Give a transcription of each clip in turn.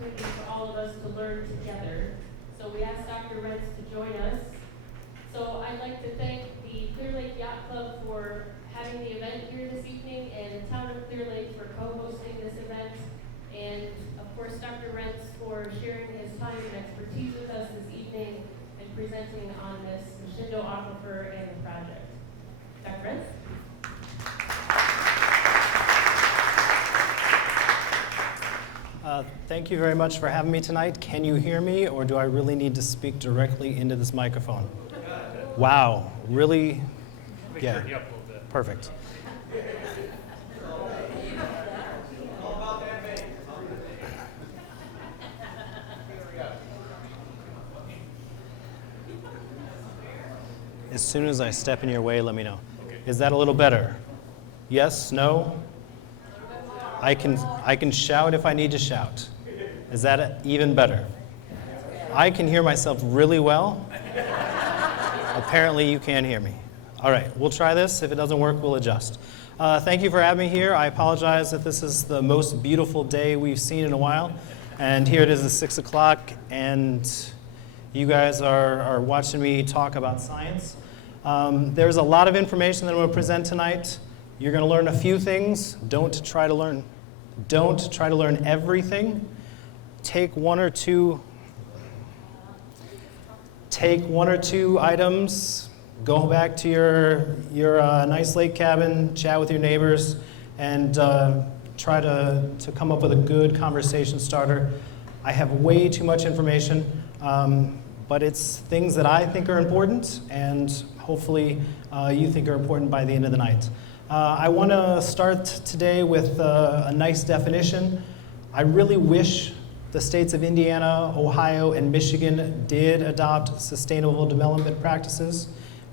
opportunity for all of us to learn together. So we asked Dr. Rentz to join us. So I'd like to thank the Clear Lake Yacht Club for having the event here this evening, and the town of Clear Lake for co-hosting this event, and of course Dr. Rentz for sharing his time and expertise with us this evening and presenting on this Shindo Aquifer and the project. Dr. Rentz? Thank you very much for having me tonight. Can you hear me, or do I really need to speak directly into this microphone? Wow, really? Yeah, Turn you up a little bit. perfect. As soon as I step in your way, let me know. Is that a little better? Yes? No? I can shout if I need to shout. Is that even better? I can hear myself really well. Apparently you can't hear me. All right, we'll try this. If it doesn't work, we'll adjust. Thank you for having me here. I apologize that this is the most beautiful day we've seen in a while. And here it is at 6 o'clock, and you guys are watching me talk about science. There's a lot of information that I'm going to present tonight. You're going to learn a few things. Don't try to learn everything. Take one or two items. Go back to your nice lake cabin, chat with your neighbors, and try to come up with a good conversation starter. I have way too much information, but it's things that I think are important, and hopefully you think are important by the end of the night. I want to start today with a nice definition. I really wish the states of Indiana, Ohio, and Michigan did adopt sustainable development practices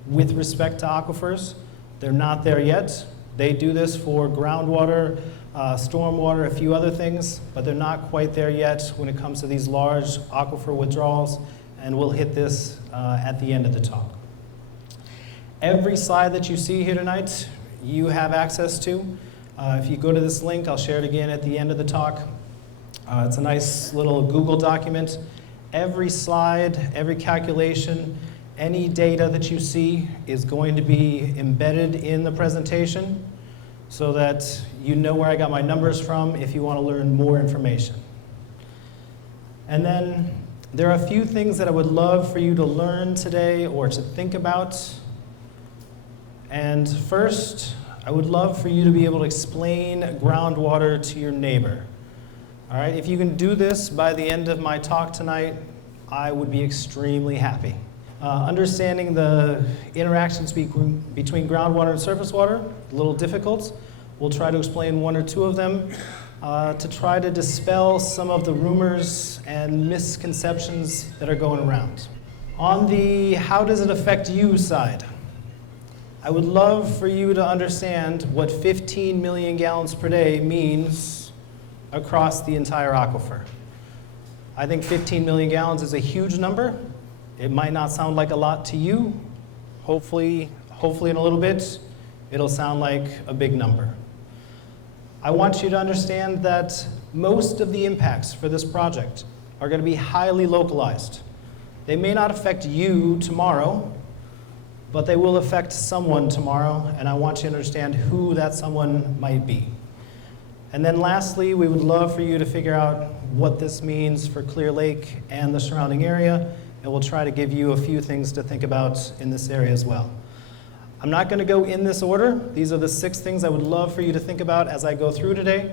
with respect to aquifers. They're not there yet. They do this for groundwater, stormwater, a few other things, but they're not quite there yet when it comes to these large aquifer withdrawals, and we'll hit this at the end of the talk. Every slide that you see here tonight, you have access to. If you go to this link, I'll share it again at the end of the talk. It's a nice little Google document. Every slide, every calculation, any data that you see is going to be embedded in the presentation so that you know where I got my numbers from if you want to learn more information. And then there are a few things that I would love for you to learn today or to think about. And first, I would love for you to be able to explain groundwater to your neighbor. All right, if you can do this by the end of my talk tonight, I would be extremely happy. Understanding the interactions between groundwater and surface water, a little difficult. We'll try to explain one or two of them to try to dispel some of the rumors and misconceptions that are going around. On the how does it affect you side, I would love for you to understand what 15 million gallons per day means across the entire aquifer. I think 15 million gallons is a huge number. It might not sound like a lot to you. Hopefully in a little bit, it'll sound like a big number. I want you to understand that most of the impacts for this project are going to be highly localized. They may not affect you tomorrow, but they will affect someone tomorrow, and I want you to understand who that someone might be. And then lastly, we would love for you to figure out what this means for Clear Lake and the surrounding area, and we'll try to give you a few things to think about in this area as well. I'm not going to go in this order. These are the 6 things I would love for you to think about as I go through today.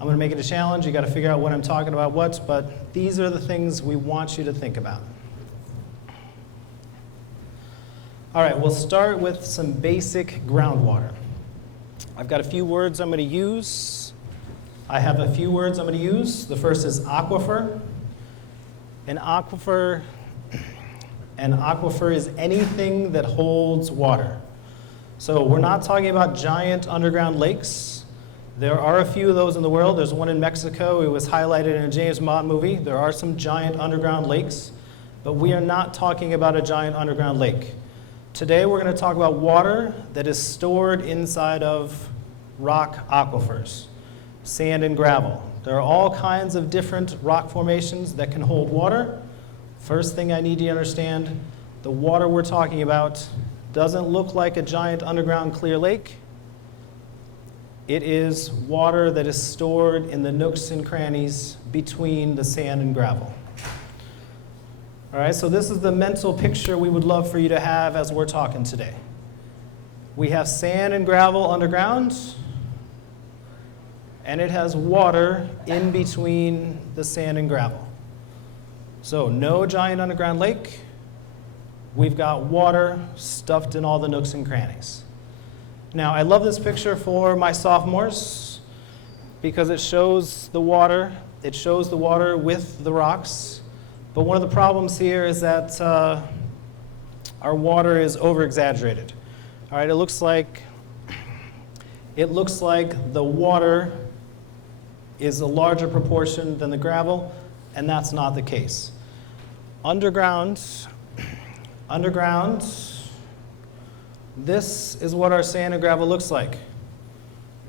I'm going to make it a challenge. You got to figure out when I'm talking about what, but these are the things we want you to think about. All right, we'll start with some basic groundwater. I've got a few words I'm going to use. I have a few words I'm going to use. The first is aquifer. An aquifer is anything that holds water. So we're not talking about giant underground lakes. There are a few of those in the world. There's one in Mexico. It was highlighted in a James Bond movie. There are some giant underground lakes, but we are not talking about a giant underground lake. Today we're going to talk about water that is stored inside of rock aquifers, sand and gravel, There are all kinds of different rock formations that can hold water. First thing I need you to understand, the water we're talking about doesn't look like a giant underground clear lake. It is water that is stored in the nooks and crannies between the sand and gravel. All right, so this is the mental picture we would love for you to have as we're talking today. We have sand and gravel underground, and it has water in between the sand and gravel. So no giant underground lake. We've got water stuffed in all the nooks and crannies. Now, I love this picture for my sophomores because it shows the water. It shows the water with the rocks. But one of the problems here is that our water is over-exaggerated. All right, it looks like the water is a larger proportion than the gravel, and that's not the case. Underground, this is what our sand and gravel looks like.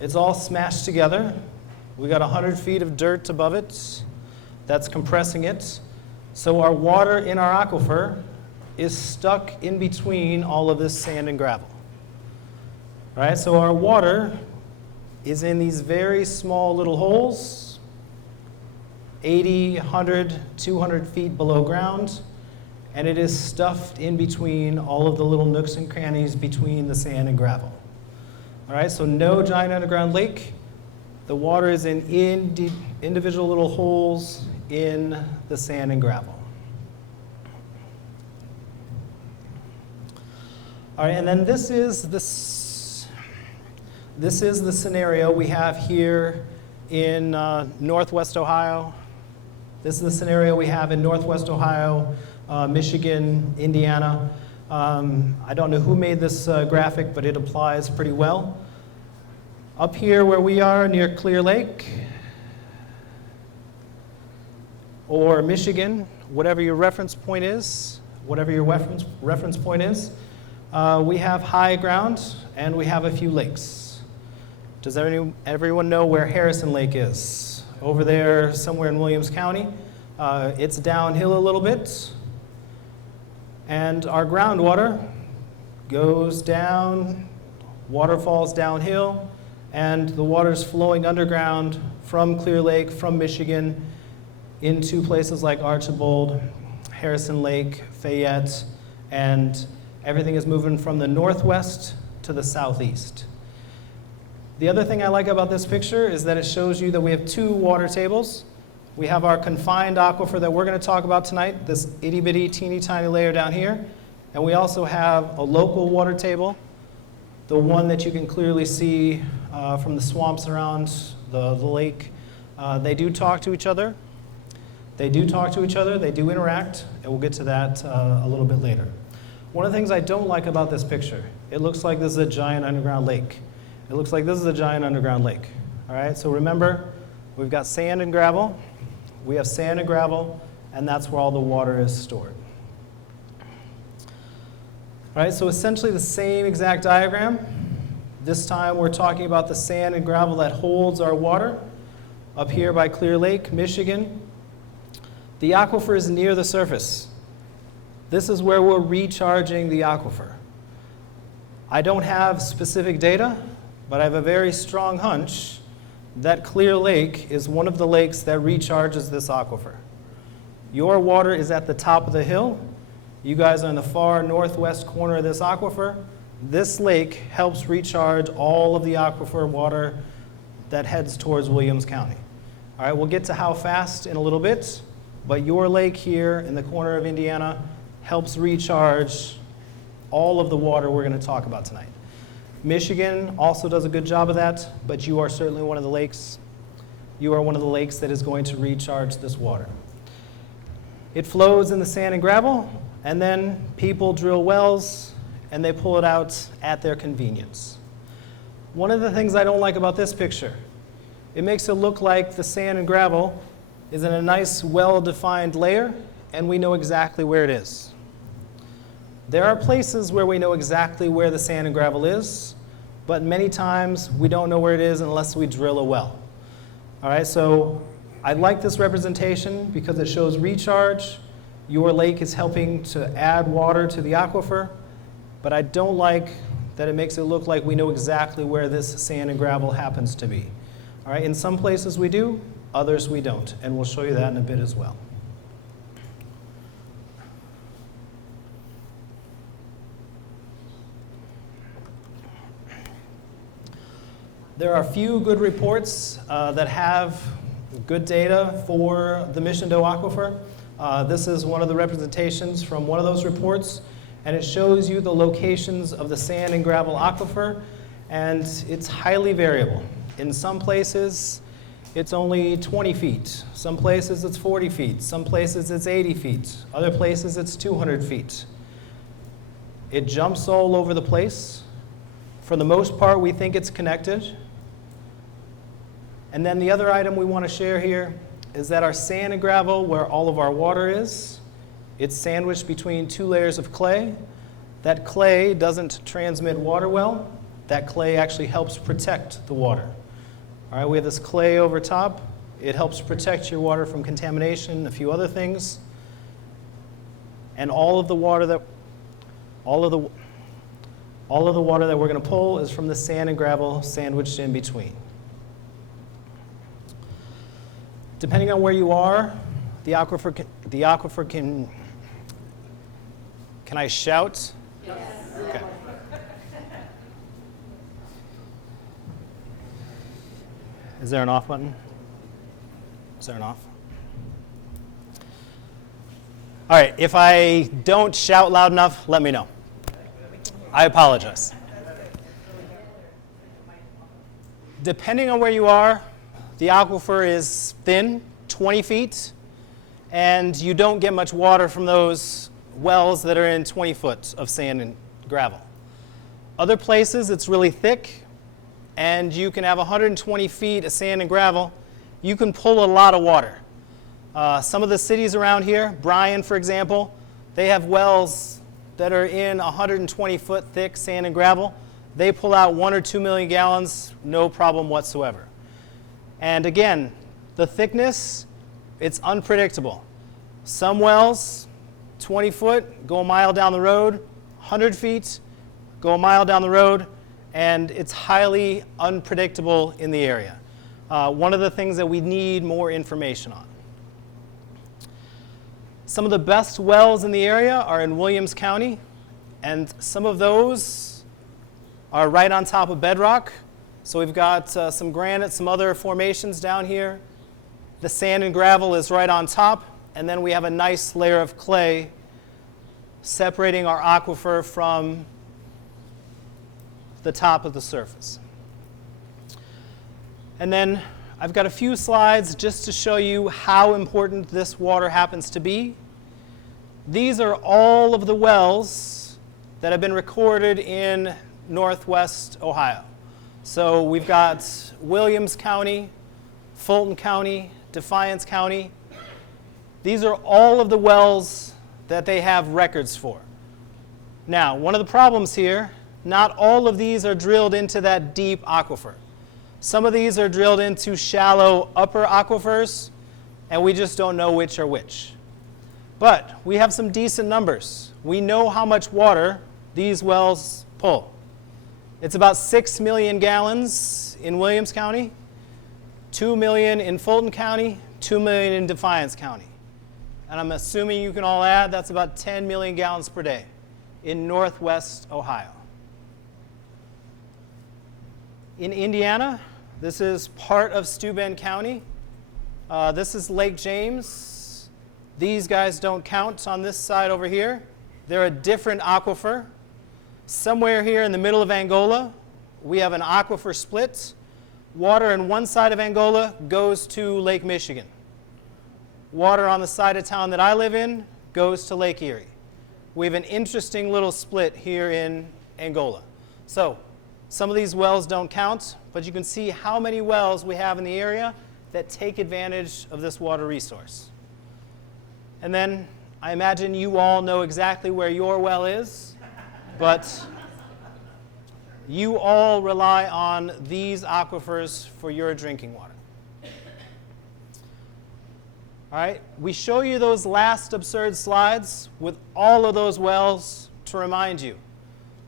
It's all smashed together. We got 100 feet of dirt above it that's compressing it. So our water in our aquifer is stuck in between all of this sand and gravel. All right, so our water is in these very small little holes, 80, 100, 200 feet below ground, and it is stuffed in between all of the little nooks and crannies between the sand and gravel. All right, so no giant underground lake. The water is in individual little holes in the sand and gravel. All right, and then this is the scenario we have here in Northwest Ohio. This is the scenario we have in Northwest Ohio, Michigan, Indiana. I don't know who made this graphic, but it applies pretty well. Up here where we are near Clear Lake, or Michigan, whatever your reference point is, we have high ground and we have a few lakes. Does everyone know where Harrison Lake is? Over there somewhere in Williams County. It's downhill a little bit. And our groundwater goes down, water falls downhill, and the water's flowing underground from Clear Lake, from Michigan, into places like Archibald, Harrison Lake, Fayette, and everything is moving from the northwest to the southeast. The other thing I like about this picture is that it shows you that we have two water tables. We have our confined aquifer that we're going to talk about tonight, this itty-bitty, teeny-tiny layer down here. And we also have a local water table, the one that you can clearly see from the swamps around the lake. They do talk to each other. They do interact, and we'll get to that a little bit later. One of the things I don't like about this picture, it looks like this is a giant underground lake. All right, so remember, we've got sand and gravel. We have sand and gravel, and that's where all the water is stored. All right, so essentially the same exact diagram. This time we're talking about the sand and gravel that holds our water up here by Clear Lake, Michigan. The aquifer is near the surface. This is where we're recharging the aquifer. I don't have specific data, but I have a very strong hunch that Clear Lake is one of the lakes that recharges this aquifer. Your water is at the top of the hill. You guys are in the far northwest corner of this aquifer. This lake helps recharge all of the aquifer water that heads towards Williams County. All right, we'll get to how fast in a little bit, but your lake here in the corner of Indiana helps recharge all of the water we're going to talk about tonight. Michigan also does a good job of that, but you are certainly one of the lakes. You are one of the lakes that is going to recharge this water. It flows in the sand and gravel, and then people drill wells, and they pull it out at their convenience. One of the things I don't like about this picture, it makes it look like the sand and gravel is in a nice, well-defined layer, and we know exactly where it is. There are places where we know exactly where the sand and gravel is, but many times we don't know where it is unless we drill a well. All right, so I like this representation because it shows recharge. Your lake is helping to add water to the aquifer, but I don't like that it makes it look like we know exactly where this sand and gravel happens to be. All right, in some places we do, others we don't, and we'll show you that in a bit as well. There are a few good reports that have good data for the Mission Doe Aquifer. This is one of the representations from one of those reports, and it shows you the locations of the sand and gravel aquifer, and it's highly variable. In some places, it's only 20 feet. Some places, it's 40 feet. Some places, it's 80 feet. Other places, it's 200 feet. It jumps all over the place. For the most part, we think it's connected. And then the other item we want to share here is that our sand and gravel, where all of our water is, it's sandwiched between two layers of clay. That clay doesn't transmit water well. That clay actually helps protect the water. All right, we have this clay over top. It helps protect your water from contamination, a few other things. And all of the water that we're going to pull is from the sand and gravel sandwiched in between. Depending on where you are, the aquifer can I shout? Yes. Okay. Is there an off button? Is there an off? All right, if I don't shout loud enough, let me know. I apologize. Depending on where you are, the aquifer is thin, 20 feet, and you don't get much water from those wells that are in 20 foot of sand and gravel. Other places, it's really thick, and you can have 120 feet of sand and gravel. You can pull a lot of water. Some of the cities around here, Bryan, for example, they have wells that are in 120 foot thick sand and gravel. They pull out 1 or 2 million gallons, no problem whatsoever. And again, the thickness, it's unpredictable. Some wells, 20 foot, go a mile down the road, 100 feet, go a mile down the road, and it's highly unpredictable in the area. One of the things that we need more information on. Some of the best wells in the area are in Williams County, and some of those are right on top of bedrock. So we've got some granite, some other formations down here. The sand and gravel is right on top, and then we have a nice layer of clay separating our aquifer from the top of the surface. And then I've got a few slides just to show you how important this water happens to be. These are all of the wells that have been recorded in Northwest Ohio. So we've got Williams County, Fulton County, Defiance County. These are all of the wells that they have records for. Now, one of the problems here, not all of these are drilled into that deep aquifer. Some of these are drilled into shallow upper aquifers, and we just don't know which are which. But we have some decent numbers. We know how much water these wells pull. It's about 6 million gallons in Williams County, 2 million in Fulton County, 2 million in Defiance County. And I'm assuming you can all add, that's about 10 million gallons per day in Northwest Ohio. In Indiana, this is part of Steuben County. This is Lake James. These guys don't count on this side over here. They're a different aquifer. Somewhere here in the middle of Angola, we have an aquifer split. Water on one side of Angola goes to Lake Michigan. Water on the side of town that I live in goes to Lake Erie. We have an interesting little split here in Angola. So some of these wells don't count, but you can see how many wells we have in the area that take advantage of this water resource. And then I imagine you all know exactly where your well is, but you all rely on these aquifers for your drinking water. All right, we show you those last absurd slides with all of those wells to remind you.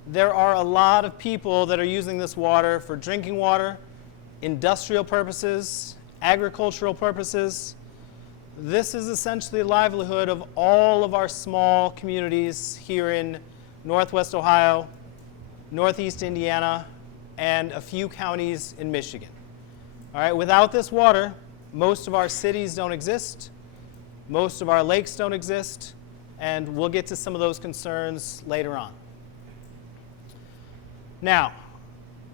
There are a lot of people that are using this water for drinking water, industrial purposes, agricultural purposes. This is essentially the livelihood of all of our small communities here in Northwest Ohio, Northeast Indiana, and a few counties in Michigan. All right, without this water, most of our cities don't exist, most of our lakes don't exist, and we'll get to some of those concerns later on. Now,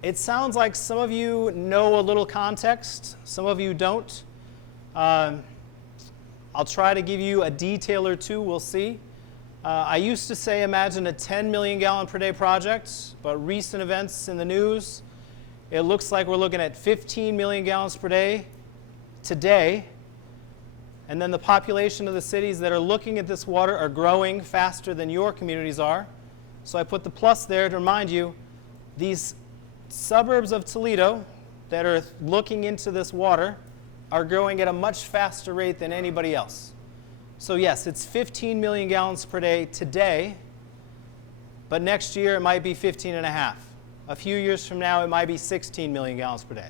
it sounds like some of you know a little context, some of you don't. I'll try to give you a detail or two, we'll see. I used to say imagine a 10 million gallon per day project, but recent events in the news, it looks like we're looking at 15 million gallons per day today, and then the population of the cities that are looking at this water are growing faster than your communities are. So I put the plus there to remind you, these suburbs of Toledo that are looking into this water are growing at a much faster rate than anybody else. So yes, it's 15 million gallons per day today, but next year it might be 15 and a half. A few years from now it might be 16 million gallons per day.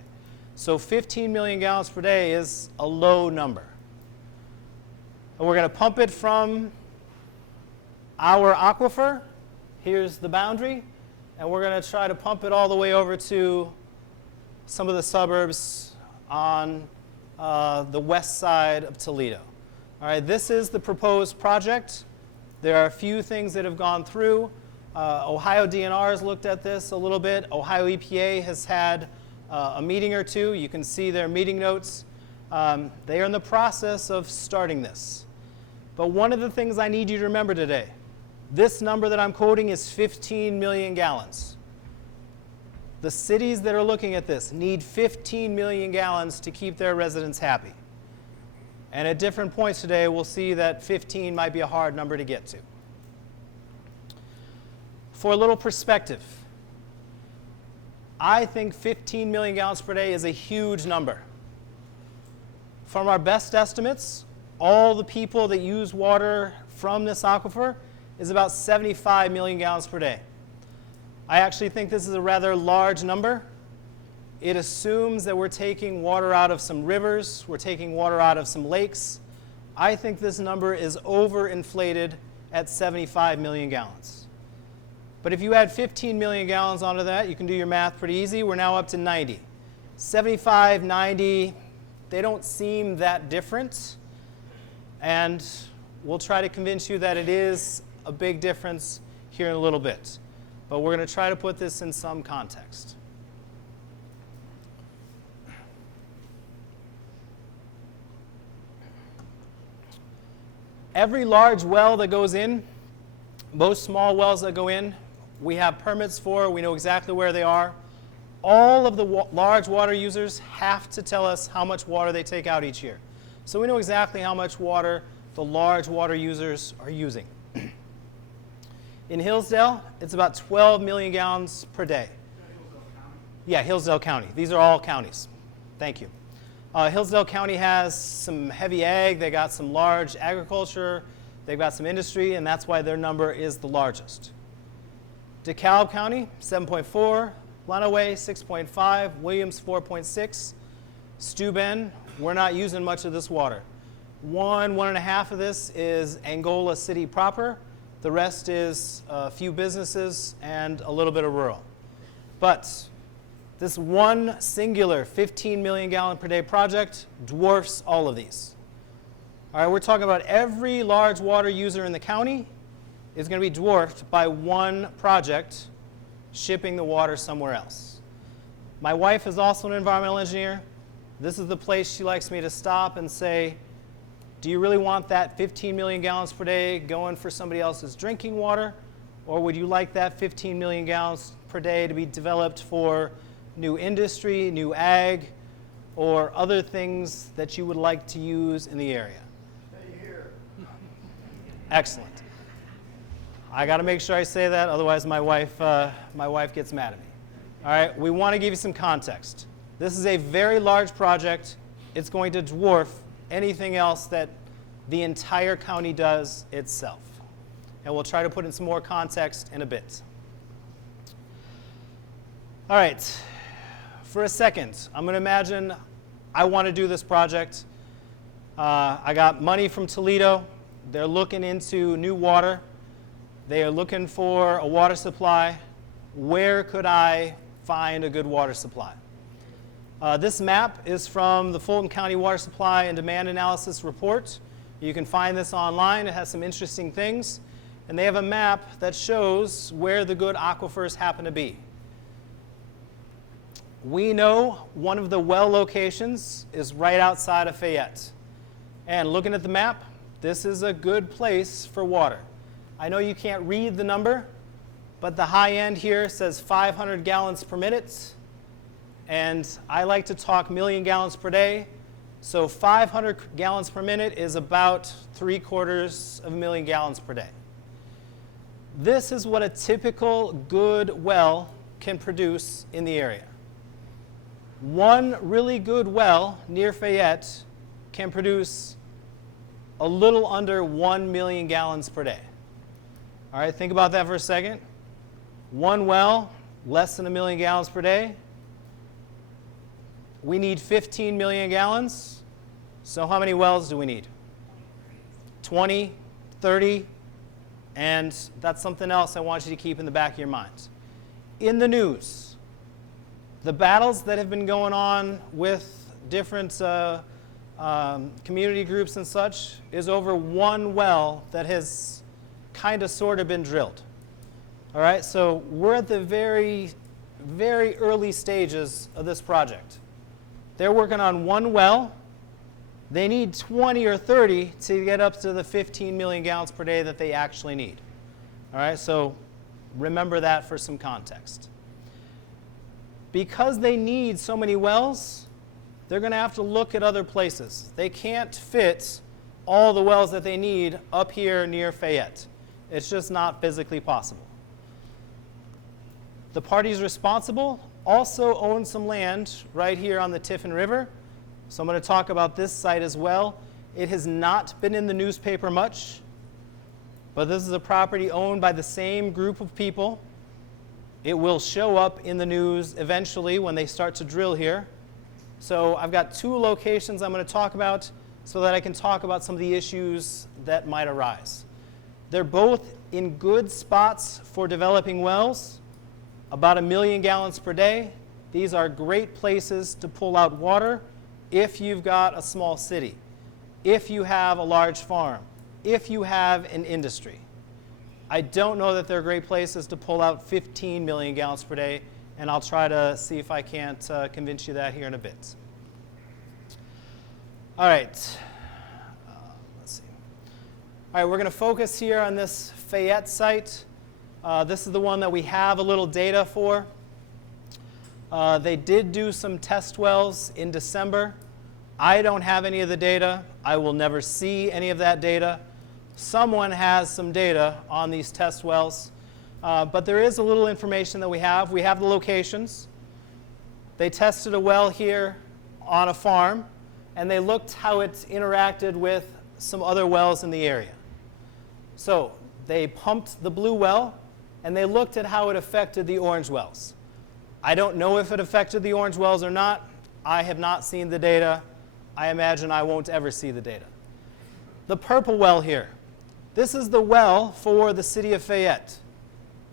So 15 million gallons per day is a low number. And we're going to pump it from our aquifer. Here's the boundary. And we're going to try to pump it all the way over to some of the suburbs on the west side of Toledo. All right, this is the proposed project. There are a few things that have gone through. Ohio DNR has looked at this a little bit. Ohio EPA has had a meeting or two. You can see their meeting notes. They are in the process of starting this. But one of the things I need you to remember today, this number that I'm quoting is 15 million gallons. The cities that are looking at this need 15 million gallons to keep their residents happy. And at different points today, we'll see that 15 might be a hard number to get to. For a little perspective, I think 15 million gallons per day is a huge number. From our best estimates, all the people that use water from this aquifer is about 75 million gallons per day. I actually think this is a rather large number. It assumes that we're taking water out of some rivers, we're taking water out of some lakes. I think this number is overinflated at 75 million gallons. But if you add 15 million gallons onto that, you can do your math pretty easy. We're now up to 90. 75, 90, they don't seem that different. And we'll try to convince you that it is a big difference here in a little bit. But we're going to try to put this in some context. Every large well that goes in, most small wells that go in, we have permits for, we know exactly where they are. All of the large water users have to tell us how much water they take out each year. So we know exactly how much water the large water users are using. In Hillsdale, it's about 12 million gallons per day. Yeah, Hillsdale County. These are all counties. Thank you. Hillsdale County has some heavy ag, they got some large agriculture, they've got some industry, and that's why their number is the largest. DeKalb County, 7.4, Lenawee, 6.5, Williams, 4.6, Steuben, we're not using much of this water. 1.5 of this is Angola City proper, the rest is a few businesses and a little bit of rural. But this one singular 15 million gallon per day project dwarfs all of these. All right, we're talking about every large water user in the county is going to be dwarfed by one project shipping the water somewhere else. My wife is also an environmental engineer. This is the place she likes me to stop and say, do you really want that 15 million gallons per day going for somebody else's drinking water? Or would you like that 15 million gallons per day to be developed for new industry, new ag, or other things that you would like to use in the area? Stay here. Excellent. I got to make sure I say that, otherwise my wife gets mad at me. All right, we want to give you some context. This is a very large project. It's going to dwarf anything else that the entire county does itself. And we'll try to put in some more context in a bit. All right, for a second, I'm going to imagine I want to do this project. I got money from Toledo. They're looking into new water. They are looking for a water supply. Where could I find a good water supply? This map is from the Fulton County Water Supply and Demand Analysis Report. You can find this online. It has some interesting things. And they have a map that shows where the good aquifers happen to be. We know one of the well locations is right outside of Fayette. And looking at the map, this is a good place for water. I know you can't read the number, but the high end here says 500 gallons per minute. And I like to talk million gallons per day. So 500 gallons per minute is about 3/4 of a million gallons per day. This is what a typical good well can produce in the area. One really good well near Fayette can produce a little under 1 million gallons per day. All right, think about that for a second. One well, less than 1 million gallons per day. We need 15 million gallons. So how many wells do we need? 20, 30, and that's something else I want you to keep in the back of your mind. In the news, the battles that have been going on with different community groups and such is over one well that has kind of sort of been drilled. All right, so we're at the very, very early stages of this project. They're working on one well. They need 20 or 30 to get up to the 15 million gallons per day that they actually need. All right, so remember that for some context. Because they need so many wells, they're going to have to look at other places. They can't fit all the wells that they need up here near Fayette. It's just not physically possible. The parties responsible also own some land right here on the Tiffin River. So I'm going to talk about this site as well. It has not been in the newspaper much, but this is a property owned by the same group of people. It will show up in the news eventually when they start to drill here. So I've got two locations I'm going to talk about so that I can talk about some of the issues that might arise. They're both in good spots for developing wells, about 1 million gallons per day. These are great places to pull out water if you've got a small city, if you have a large farm, if you have an industry. I don't know that they're great places to pull out 15 million gallons per day, and I'll try to see if I can't convince you that here in a bit. All right, let's see. All right, we're going to focus here on this Fayette site. This is the one that we have a little data for. They did do some test wells in December. I don't have any of the data. I will never see any of that data. Someone has some data on these test wells, but there is a little information that we have. We have the locations. They tested a well here on a farm, and they looked how it interacted with some other wells in the area. So they pumped the blue well, and they looked at how it affected the orange wells. I don't know if it affected the orange wells or not. I have not seen the data. I imagine I won't ever see the data. The purple well here. This is the well for the city of Fayette.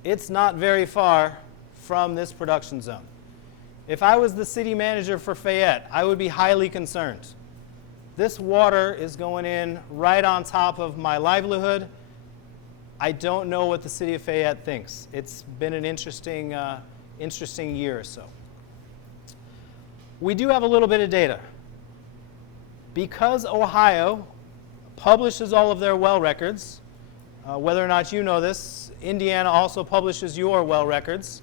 It's not very far from this production zone. If I was the city manager for Fayette, I would be highly concerned. This water is going in right on top of my livelihood. I don't know what the city of Fayette thinks. It's been an interesting year or so. We do have a little bit of data. Because Ohio publishes all of their well records, whether or not you know this, Indiana also publishes your well records.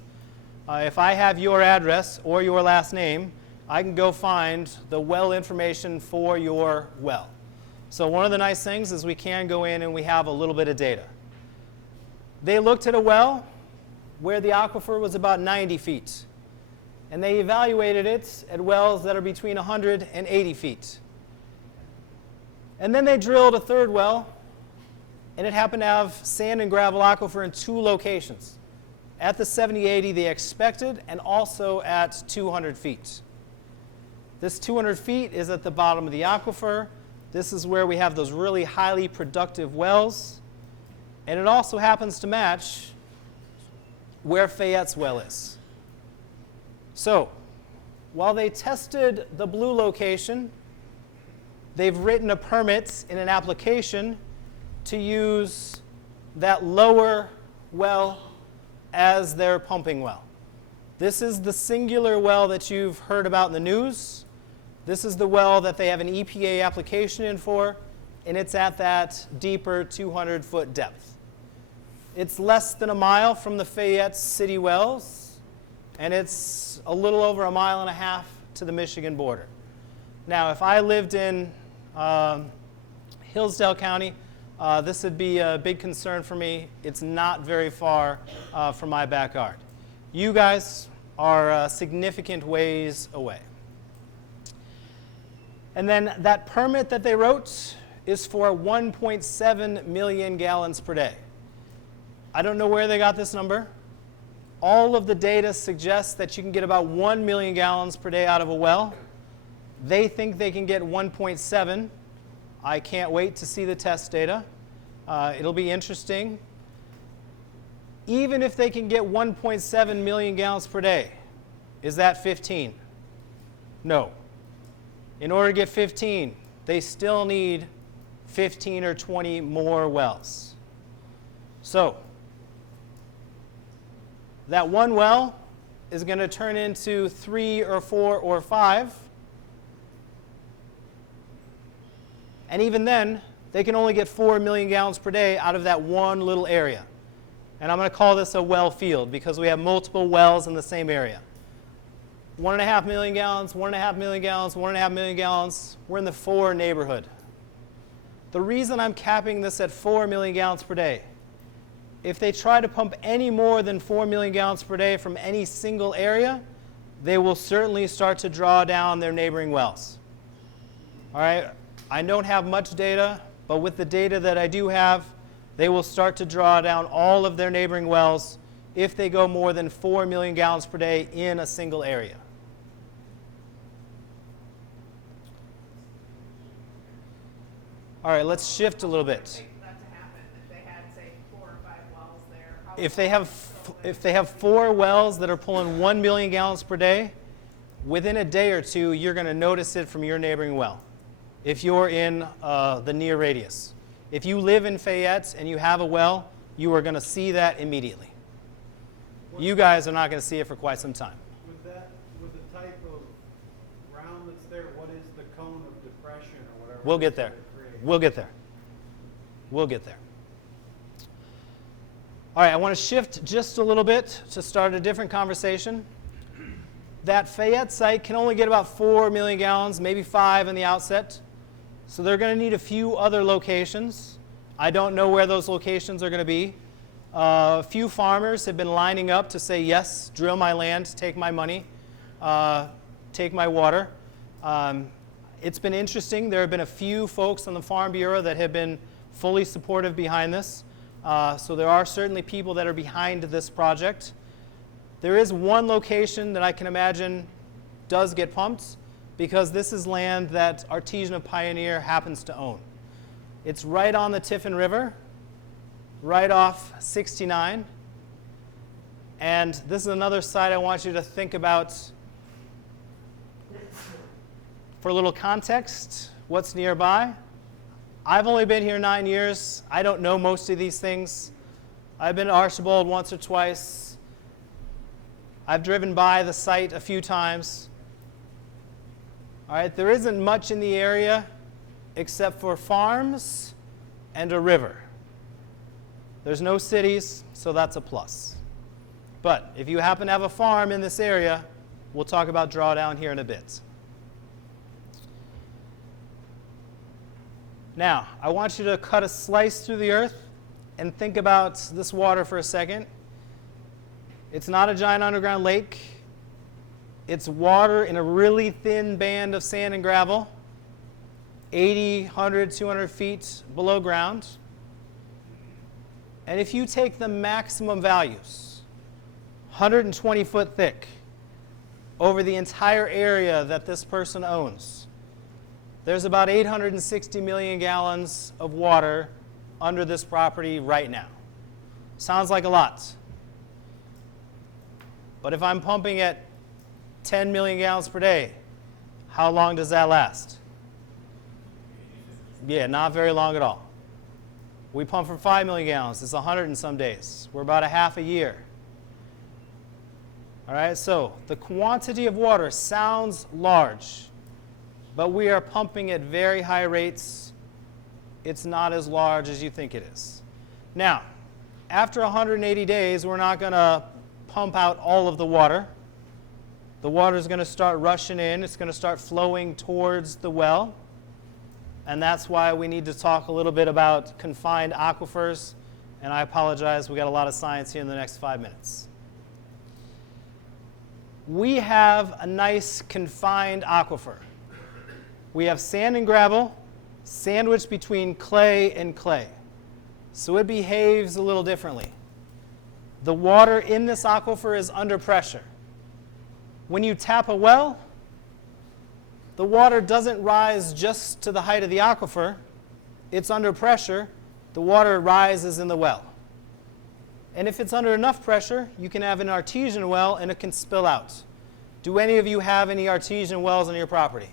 If I have your address or your last name, I can go find the well information for your well. So one of the nice things is we can go in and we have a little bit of data. They looked at a well where the aquifer was about 90 feet, and they evaluated it at wells that are between 100 and 80 feet. And then they drilled a third well, and it happened to have sand and gravel aquifer in 2 locations, at the 70-80 they expected and also at 200 feet. This 200 feet is at the bottom of the aquifer. This is where we have those really highly productive wells, and it also happens to match where Fayette's well is. So, while they tested the blue location, they've written a permit in an application to use that lower well as their pumping well. This is the singular well that you've heard about in the news. This is the well that they have an EPA application in for, and it's at that deeper 200-foot depth. It's less than a mile from the Fayette City wells, and it's a little over a mile and a half to the Michigan border. Now, if I lived in Hillsdale County, this would be a big concern for me. It's not very far from my backyard. You guys are significant ways away. And then that permit that they wrote is for 1.7 million gallons per day. I don't know where they got this number. All of the data suggests that you can get about 1 million gallons per day out of a well. They think they can get 1.7. I can't wait to see the test data. It'll be interesting. Even if they can get 1.7 million gallons per day, is that 15? No. In order to get 15, they still need 15 or 20 more wells. So, that one well is going to turn into 3 or 4 or 5. And even then, they can only get 4 million gallons per day out of that one little area. And I'm going to call this a well field because we have multiple wells in the same area. 1.5 million gallons, 1.5 million gallons, 1.5 million gallons. We're in the 4 neighborhood. The reason I'm capping this at 4 million gallons per day, if they try to pump any more than 4 million gallons per day from any single area, they will certainly start to draw down their neighboring wells. All right, I don't have much data, but with the data that I do have, they will start to draw down all of their neighboring wells if they go more than 4 million gallons per day in a single area. All right, let's shift a little bit. If they have 4 wells that are pulling 1 million gallons per day, within a day or 2, you're going to notice it from your neighboring well, if you're in the near radius. If you live in Fayette and you have a well, you are going to see that immediately. You guys are not going to see it for quite some time. With the type of ground that's there, what is the cone of depression or whatever? We'll get there. We'll get there. We'll get there. All right, I want to shift just a little bit to start a different conversation. That Fayette site can only get about 4 million gallons, maybe 5 in the outset. So they're going to need a few other locations. I don't know where those locations are going to be. A few farmers have been lining up to say, yes, drill my land, take my money, take my water. It's been interesting. There have been a few folks on the Farm Bureau that have been fully supportive behind this. So there are certainly people that are behind this project. There is one location that I can imagine does get pumped because this is land that Artesian of Pioneer happens to own. It's right on the Tiffin River, right off 69. And this is another site I want you to think about. For a little context, what's nearby? I've only been here 9 years. I don't know most of these things. I've been to Archibald once or twice. I've driven by the site a few times. All right, there isn't much in the area except for farms and a river. There's no cities, so that's a plus. But if you happen to have a farm in this area, we'll talk about drawdown here in a bit. Now, I want you to cut a slice through the earth and think about this water for a second. It's not a giant underground lake. It's water in a really thin band of sand and gravel. 80, 100, 200 feet below ground. And if you take the maximum values, 120 foot thick, over the entire area that this person owns, there's about 860 million gallons of water under this property right now. Sounds like a lot. But if I'm pumping at 10 million gallons per day, how long does that last? Yeah, not very long at all. We pump for 5 million gallons. It's 100 and some days. We're about a half a year. All right, so the quantity of water sounds large, but we are pumping at very high rates. It's not as large as you think it is. Now, after 180 days, we're not going to pump out all of the water. The water is going to start rushing in. It's going to start flowing towards the well. And that's why we need to talk a little bit about confined aquifers. And I apologize, we got a lot of science here in the next 5 minutes. We have a nice confined aquifer. We have sand and gravel sandwiched between clay and clay. So it behaves a little differently. The water in this aquifer is under pressure. When you tap a well, the water doesn't rise just to the height of the aquifer. It's under pressure. The water rises in the well. And if it's under enough pressure, you can have an artesian well and it can spill out. Do any of you have any artesian wells on your property?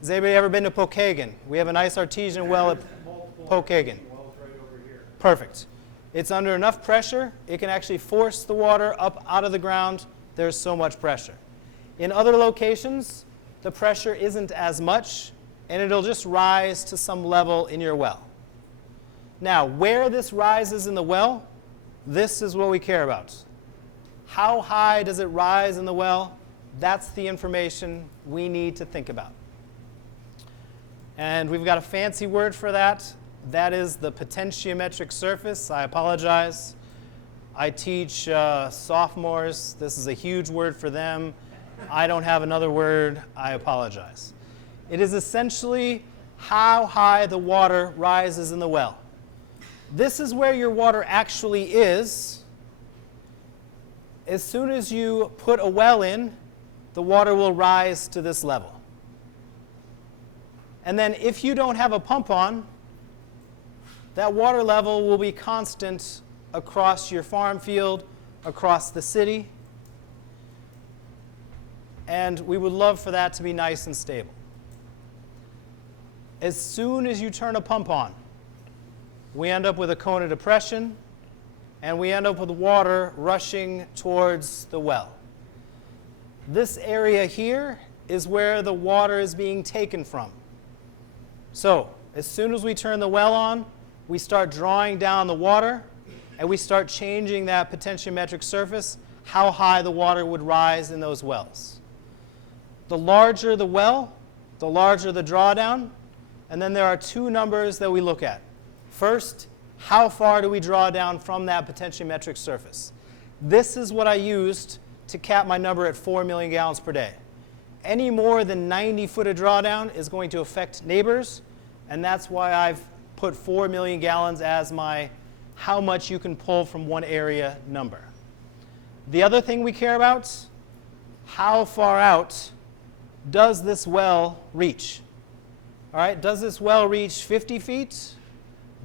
Has anybody ever been to Pokagon? We have a nice artesian well at Pokagon. Perfect. It's under enough pressure, it can actually force the water up out of the ground. There's so much pressure. In other locations, the pressure isn't as much, and it'll just rise to some level in your well. Now, where this rises in the well, this is what we care about. How high does it rise in the well? That's the information we need to think about. And we've got a fancy word for that. That is the potentiometric surface. I apologize. I teach sophomores. This is a huge word for them. I don't have another word. I apologize. It is essentially how high the water rises in the well. This is where your water actually is. As soon as you put a well in, the water will rise to this level. And then if you don't have a pump on, that water level will be constant across your farm field, across the city. And we would love for that to be nice and stable. As soon as you turn a pump on, we end up with a cone of depression, and we end up with water rushing towards the well. This area here is where the water is being taken from. So, as soon as we turn the well on, we start drawing down the water, and we start changing that potentiometric surface, how high the water would rise in those wells. The larger the well, the larger the drawdown, and then there are two numbers that we look at. First, how far do we draw down from that potentiometric surface? This is what I used to cap my number at 4 million gallons per day. Any more than 90 foot of drawdown is going to affect neighbors, and that's why I've put 4 million gallons as my how much you can pull from one area number. The other thing we care about, how far out does this well reach? All right, does this well reach 50 feet?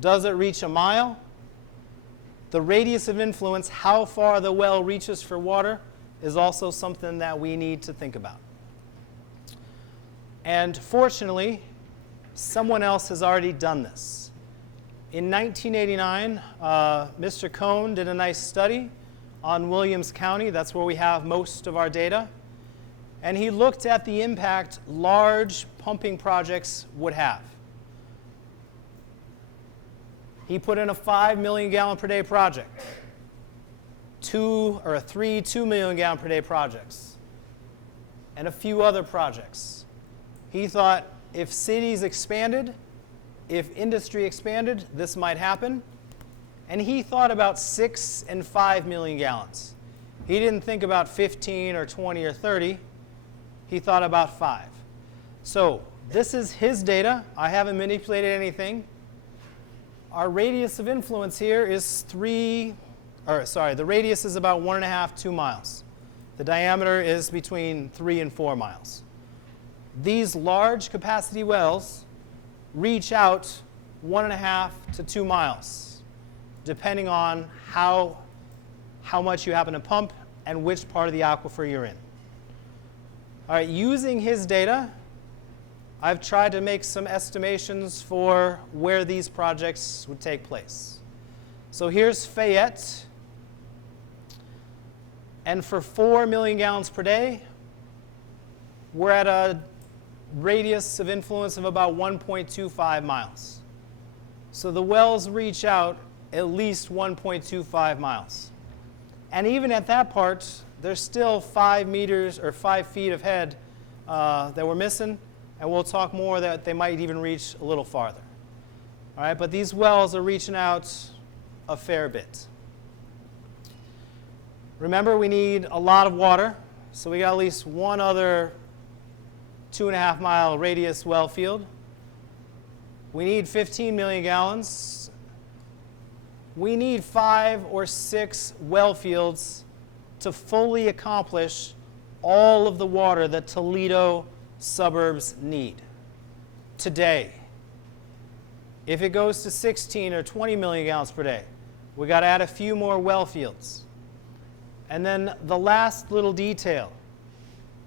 Does it reach a mile? The radius of influence, how far the well reaches for water, is also something that we need to think about. And fortunately, someone else has already done this. In 1989, Mr. Cohn did a nice study on Williams County. That's where we have most of our data. And he looked at the impact large pumping projects would have. He put in a 5 million gallon per day project, three 2 million gallon per day projects, and a few other projects. He thought if cities expanded, if industry expanded, this might happen. And he thought about 6 and 5 million gallons. He didn't think about 15 or 20 or 30. He thought about 5. So This is his data. I haven't manipulated anything. Our radius of influence here is the radius is about 1.5, 2 miles. The diameter is between 3 and 4 miles. These large capacity wells reach out 1.5 to 2 miles, depending on how much you happen to pump and which part of the aquifer you're in. All right, using his data, I've tried to make some estimations for where these projects would take place. So here's Fayette. And for 4 million gallons per day, we're at a radius of influence of about 1.25 miles. So the wells reach out at least 1.25 miles. And even at that part, there's still 5 meters or 5 feet of head that we're missing. And we'll talk more that they might even reach a little farther. All right, but these wells are reaching out a fair bit. Remember, we need a lot of water, so we got at least one other 2.5 mile radius well field. We need 15 million gallons. We need 5 or 6 well fields to fully accomplish all of the water that Toledo suburbs need today. If it goes to 16 or 20 million gallons per day, we got to add a few more well fields. And then the last little detail,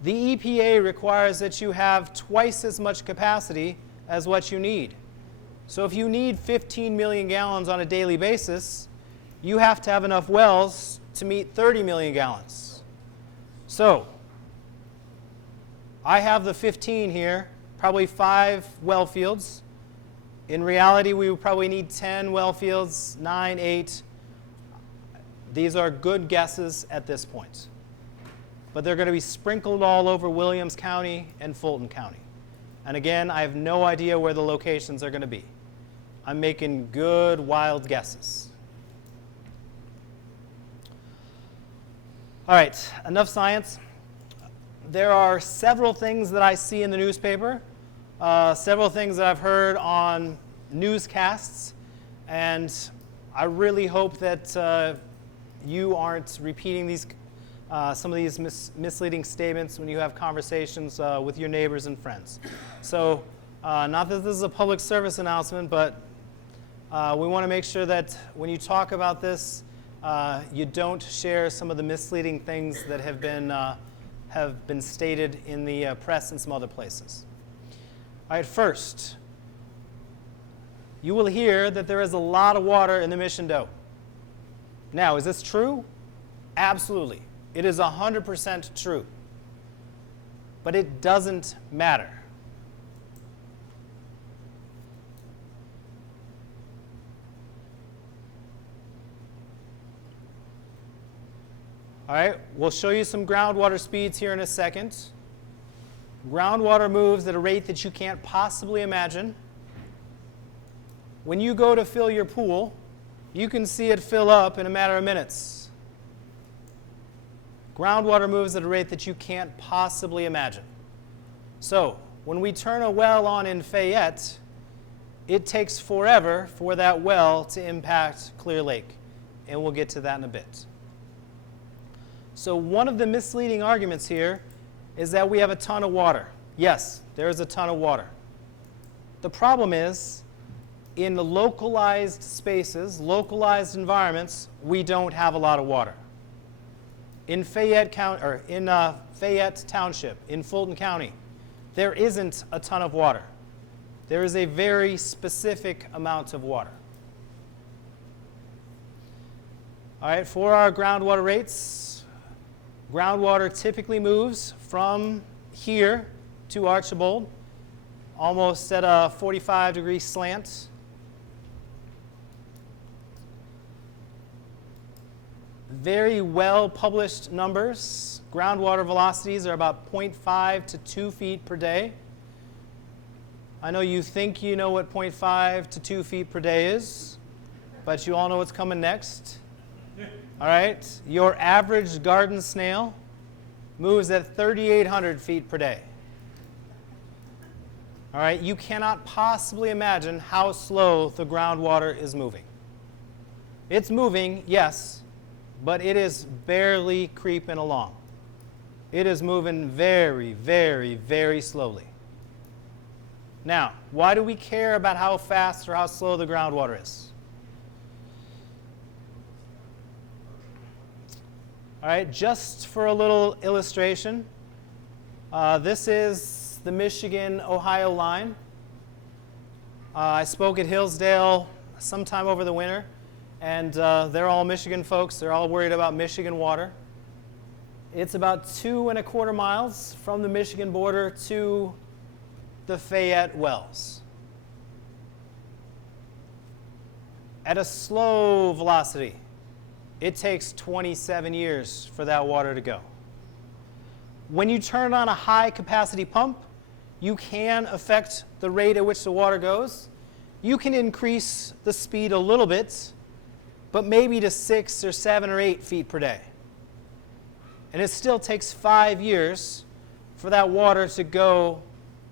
the EPA requires that you have twice as much capacity as what you need. So if you need 15 million gallons on a daily basis, you have to have enough wells to meet 30 million gallons. So I have the 15 here, probably 5 well fields. In reality, we would probably need 10 well fields, 9, 8. These are good guesses at this point. But they're going to be sprinkled all over Williams County and Fulton County. And again, I have no idea where the locations are going to be. I'm making good, wild guesses. All right, enough science. There are several things that I see in the newspaper, several things that I've heard on newscasts, and I really hope that you aren't repeating these, some of these misleading statements when you have conversations with your neighbors and friends. So not that this is a public service announcement, but we want to make sure that when you talk about this, you don't share some of the misleading things that have been stated in the press and some other places. All right, first, you will hear that there is a lot of water in the Mission Doe. Now, is this true? Absolutely. It is 100% true. But it doesn't matter. All right, we'll show you some groundwater speeds here in a second. Groundwater moves at a rate that you can't possibly imagine. When you go to fill your pool, you can see it fill up in a matter of minutes. Groundwater moves at a rate that you can't possibly imagine. So, when we turn a well on in Fayette, it takes forever for that well to impact Clear Lake. And we'll get to that in a bit. So one of the misleading arguments here is that we have a ton of water. Yes, there is a ton of water. The problem is, in the localized spaces, localized environments, we don't have a lot of water. In Fayette Township, in Fulton County, there isn't a ton of water. There is a very specific amount of water. All right, for our groundwater rates, groundwater typically moves from here to Archibald, almost at a 45-degree slant. Very well-published numbers. Groundwater velocities are about 0.5 to 2 feet per day. I know you think you know what 0.5 to 2 feet per day is, but you all know what's coming next. All right, your average garden snail moves at 3,800 feet per day. All right, you cannot possibly imagine how slow the groundwater is moving. It's moving, yes, but it is barely creeping along. It is moving very, very, very slowly. Now, why do we care about how fast or how slow the groundwater is? All right, just for a little illustration, this is the Michigan-Ohio line. I spoke at Hillsdale sometime over the winter, and they're all Michigan folks. They're all worried about Michigan water. It's about 2.25 miles from the Michigan border to the Fayette wells. At a slow velocity, it takes 27 years for that water to go. When you turn on a high capacity pump, you can affect the rate at which the water goes. You can increase the speed a little bit, but maybe to 6 or 7 or 8 feet per day. And it still takes 5 years for that water to go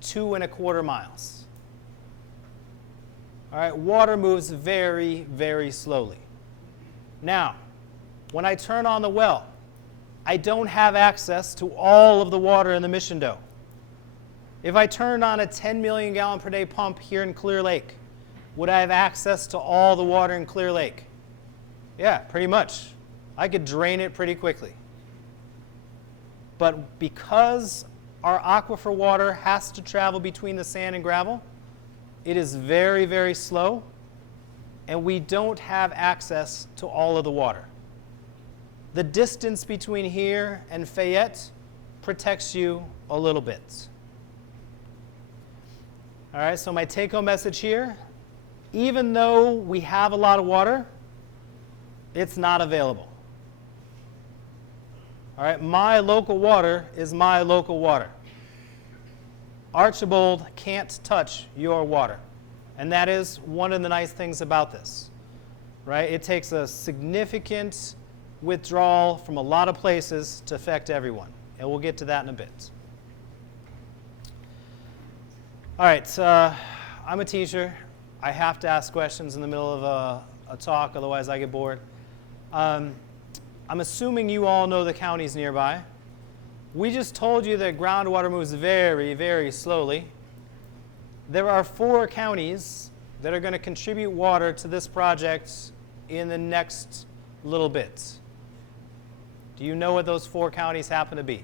2.25 miles. All right, water moves very, very slowly. Now, when I turn on the well, I don't have access to all of the water in the Mission Doe. If I turned on a 10 million gallon per day pump here in Clear Lake, would I have access to all the water in Clear Lake? Yeah, pretty much. I could drain it pretty quickly. But because our aquifer water has to travel between the sand and gravel, it is very, very slow, and we don't have access to all of the water. The distance between here and Fayette protects you a little bit. All right, so my take-home message here, even though we have a lot of water, it's not available. All right, my local water is my local water. Archibald can't touch your water. And that is one of the nice things about this, right? It takes a significant withdrawal from a lot of places to affect everyone. And we'll get to that in a bit. All right, I'm a teacher. I have to ask questions in the middle of a talk, otherwise I get bored. I'm assuming you all know the counties nearby. We just told you that groundwater moves very, very slowly. There are 4 counties that are going to contribute water to this project in the next little bit. Do you know what those 4 counties happen to be?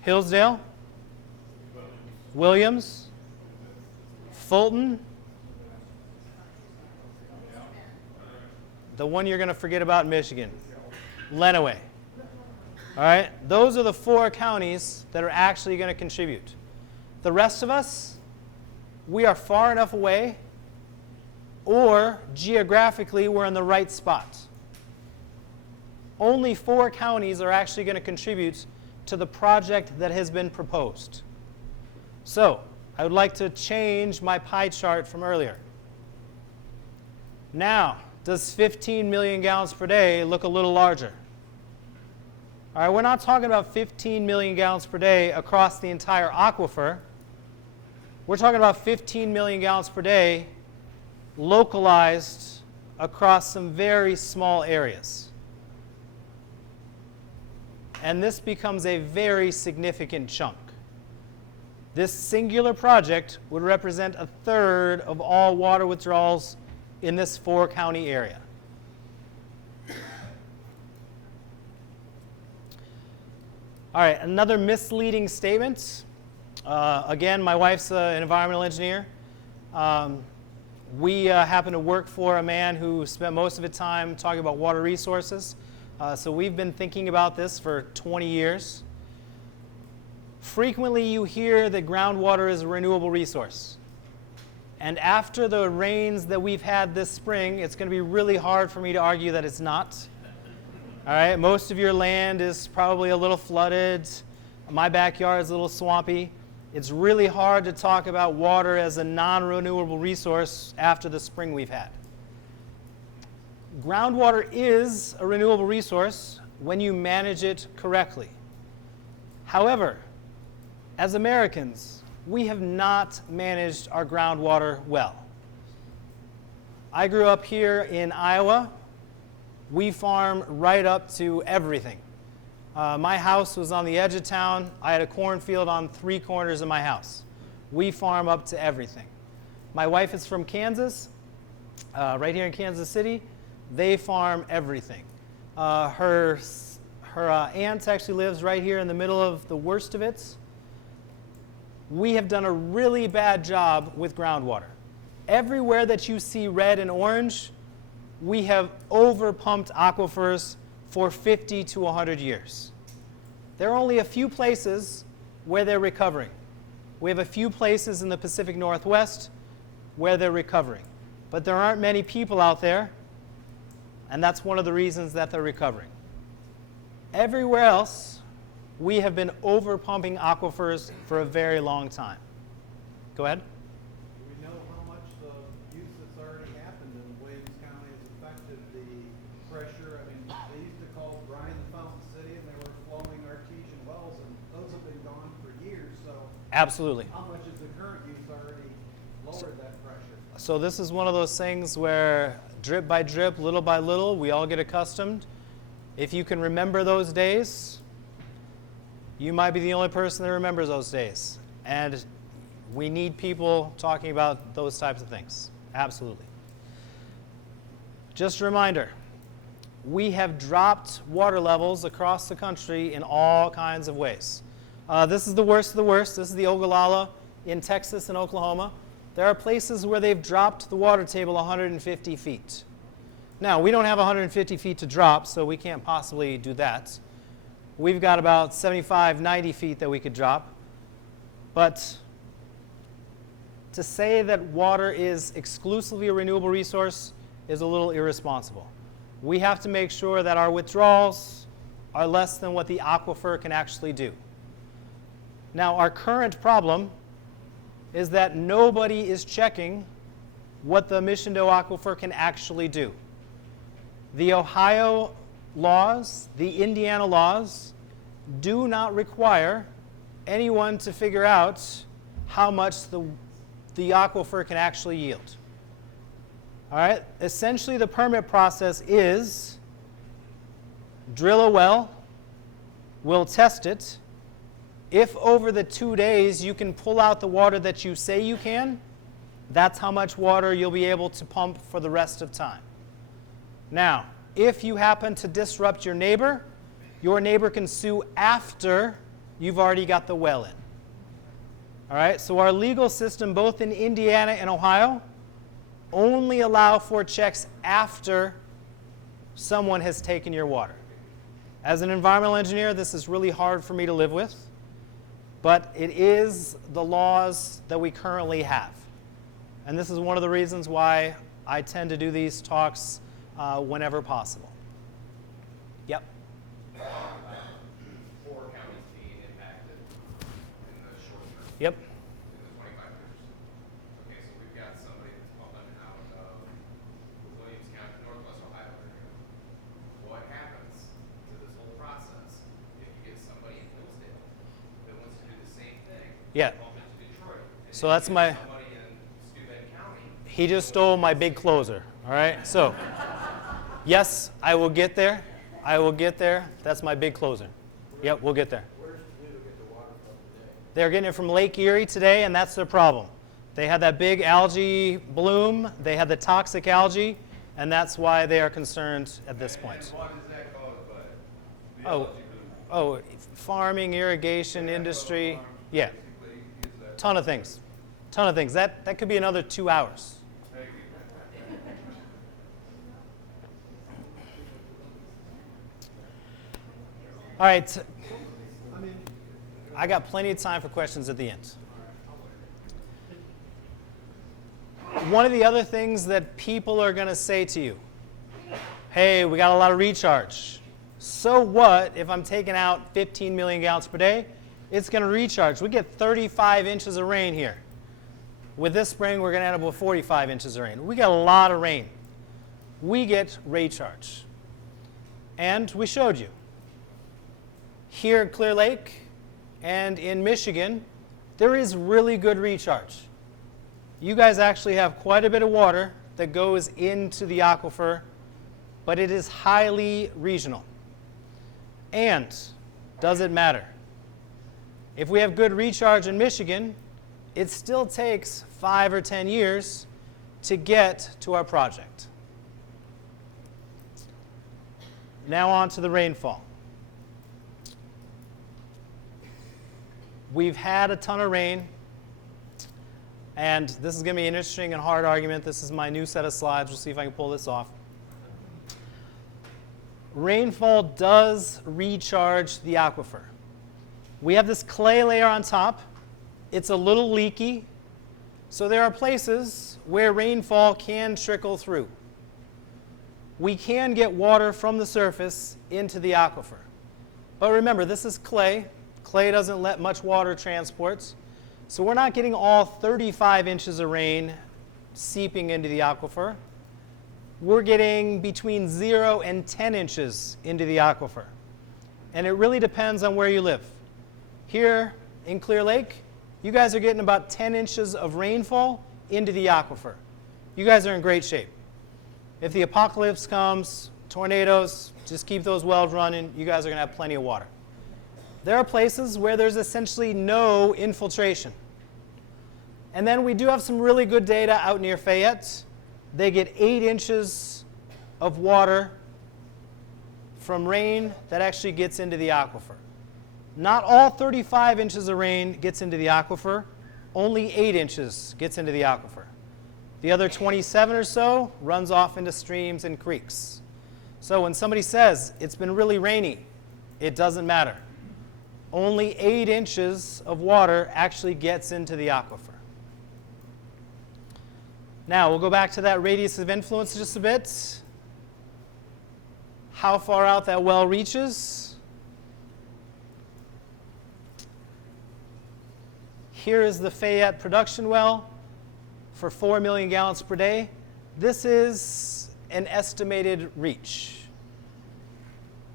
Hillsdale? Williams? Fulton? The one you're going to forget about in Michigan, Lenawee. All right, those are the 4 counties that are actually going to contribute. The rest of us, we are far enough away, or geographically we're in the right spot. Only 4 counties are actually going to contribute to the project that has been proposed. So, I would like to change my pie chart from earlier. Now, does 15 million gallons per day look a little larger? All right, we're not talking about 15 million gallons per day across the entire aquifer. We're talking about 15 million gallons per day localized across some very small areas. And this becomes a very significant chunk. This singular project would represent 1/3 of all water withdrawals in this 4-county area. All right, another misleading statement. Again, my wife's an environmental engineer. We happen to work for a man who spent most of his time talking about water resources. So we've been thinking about this for 20 years. Frequently you hear that groundwater is a renewable resource. And after the rains that we've had this spring, it's going to be really hard for me to argue that it's not. All right, most of your land is probably a little flooded. My backyard is a little swampy. It's really hard to talk about water as a non-renewable resource after the spring we've had. Groundwater is a renewable resource when you manage it correctly. However, as Americans, we have not managed our groundwater well. I grew up here in Iowa. We farm right up to everything. My house was on the edge of town. I had a cornfield on 3 corners of my house. We farm up to everything. My wife is from Kansas, right here in Kansas City. They farm everything. Her aunt actually lives right here in the middle of the worst of it. We have done a really bad job with groundwater. Everywhere that you see red and orange, we have overpumped aquifers for 50 to 100 years. There are only a few places where they're recovering. We have a few places in the Pacific Northwest where they're recovering. But there aren't many people out there, and that's one of the reasons that they're recovering. Everywhere else, we have been overpumping aquifers for a very long time. Go ahead. Do we know how much the use that's already happened in Williams County has affected the pressure? I mean, they used to call Bryan the Fountain City, and they were flowing artesian wells, and those have been gone for years. So Absolutely. how much has the current use already lowered that pressure? So this is one of those things where drip by drip, little by little, we all get accustomed. If you can remember those days, you might be the only person that remembers those days. And we need people talking about those types of things. Absolutely. Just a reminder, we have dropped water levels across the country in all kinds of ways. This is the worst of the worst. This is the Ogallala in Texas and Oklahoma. There are places where they've dropped the water table 150 feet. Now, we don't have 150 feet to drop, so we can't possibly do that. We've got about 75, 90 feet that we could drop. But to say that water is exclusively a renewable resource is a little irresponsible. We have to make sure that our withdrawals are less than what the aquifer can actually do. Now, our current problem is that nobody is checking what the Mission-Doe aquifer can actually do. The Ohio laws, the Indiana laws, do not require anyone to figure out how much the aquifer can actually yield. All right? Essentially, the permit process is drill a well, we'll test it. If over the 2 days you can pull out the water that you say you can, that's how much water you'll be able to pump for the rest of time. Now, if you happen to disrupt your neighbor can sue after you've already got the well in. All right, so our legal system, both in Indiana and Ohio, only allow for checks after someone has taken your water. As an environmental engineer, this is really hard for me to live with, but it is the laws that we currently have. And this is one of the reasons why I tend to do these talks whenever possible. Yep. 4 counties being impacted in the short term. Yep. In the 25 years. Okay, so we've got somebody that's pumping out of Williams County, Northwest Ohio area. What happens to this whole process if you get somebody in Hillsdale that wants to do the same thing? Yeah. Pump into Detroit. And So then that's you get my. somebody in Steuben County. He just stole my big closer. All right. So, yes, I will get there. I will get there. That's my big closer. Yep, we'll get there. Where's Toledo get the water from today? They're getting it from Lake Erie today, and that's their problem. They had that big algae bloom. They had the toxic algae, and that's why they are concerned at this point. And what is that caused by? The Oh, algae bloom? farming, irrigation, industry. Yeah, Basically, is that ton of things. Ton of things. That could be another 2 hours. Thank you. All right. I got plenty of time for questions at the end. One of the other things that people are going to say to you, hey, we got a lot of recharge. So what if I'm taking out 15 million gallons per day? It's going to recharge. We get 35 inches of rain here. With this spring, we're going to end up with 45 inches of rain. We get a lot of rain. We get recharge. And we showed you. Here at Clear Lake and in Michigan, there is really good recharge. You guys actually have quite a bit of water that goes into the aquifer, but it is highly regional. And does it matter? If we have good recharge in Michigan, it still takes 5 or 10 years to get to our project. Now on to the rainfall. We've had a ton of rain, and this is going to be an interesting and hard argument. This is my new set of slides. We'll see if I can pull this off. Rainfall does recharge the aquifer. We have this clay layer on top. It's a little leaky, so there are places where rainfall can trickle through. We can get water from the surface into the aquifer. But remember, this is clay. Clay doesn't let much water transport, so we're not getting all 35 inches of rain seeping into the aquifer. We're getting between 0 and 10 inches into the aquifer. And it really depends on where you live. Here in Clear Lake, you guys are getting about 10 inches of rainfall into the aquifer. You guys are in great shape. If the apocalypse comes, tornadoes, just keep those wells running. You guys are going to have plenty of water. There are places where there's essentially no infiltration. And then we do have some really good data out near Fayette. They get 8 inches of water from rain that actually gets into the aquifer. Not all 35 inches of rain gets into the aquifer. Only 8 inches gets into the aquifer. The other 27 or so runs off into streams and creeks. So when somebody says it's been really rainy, it doesn't matter. Only 8 inches of water actually gets into the aquifer. Now, we'll go back to that radius of influence just a bit. How far out that well reaches. Here is the Fayette production well for 4 million gallons per day. This is an estimated reach.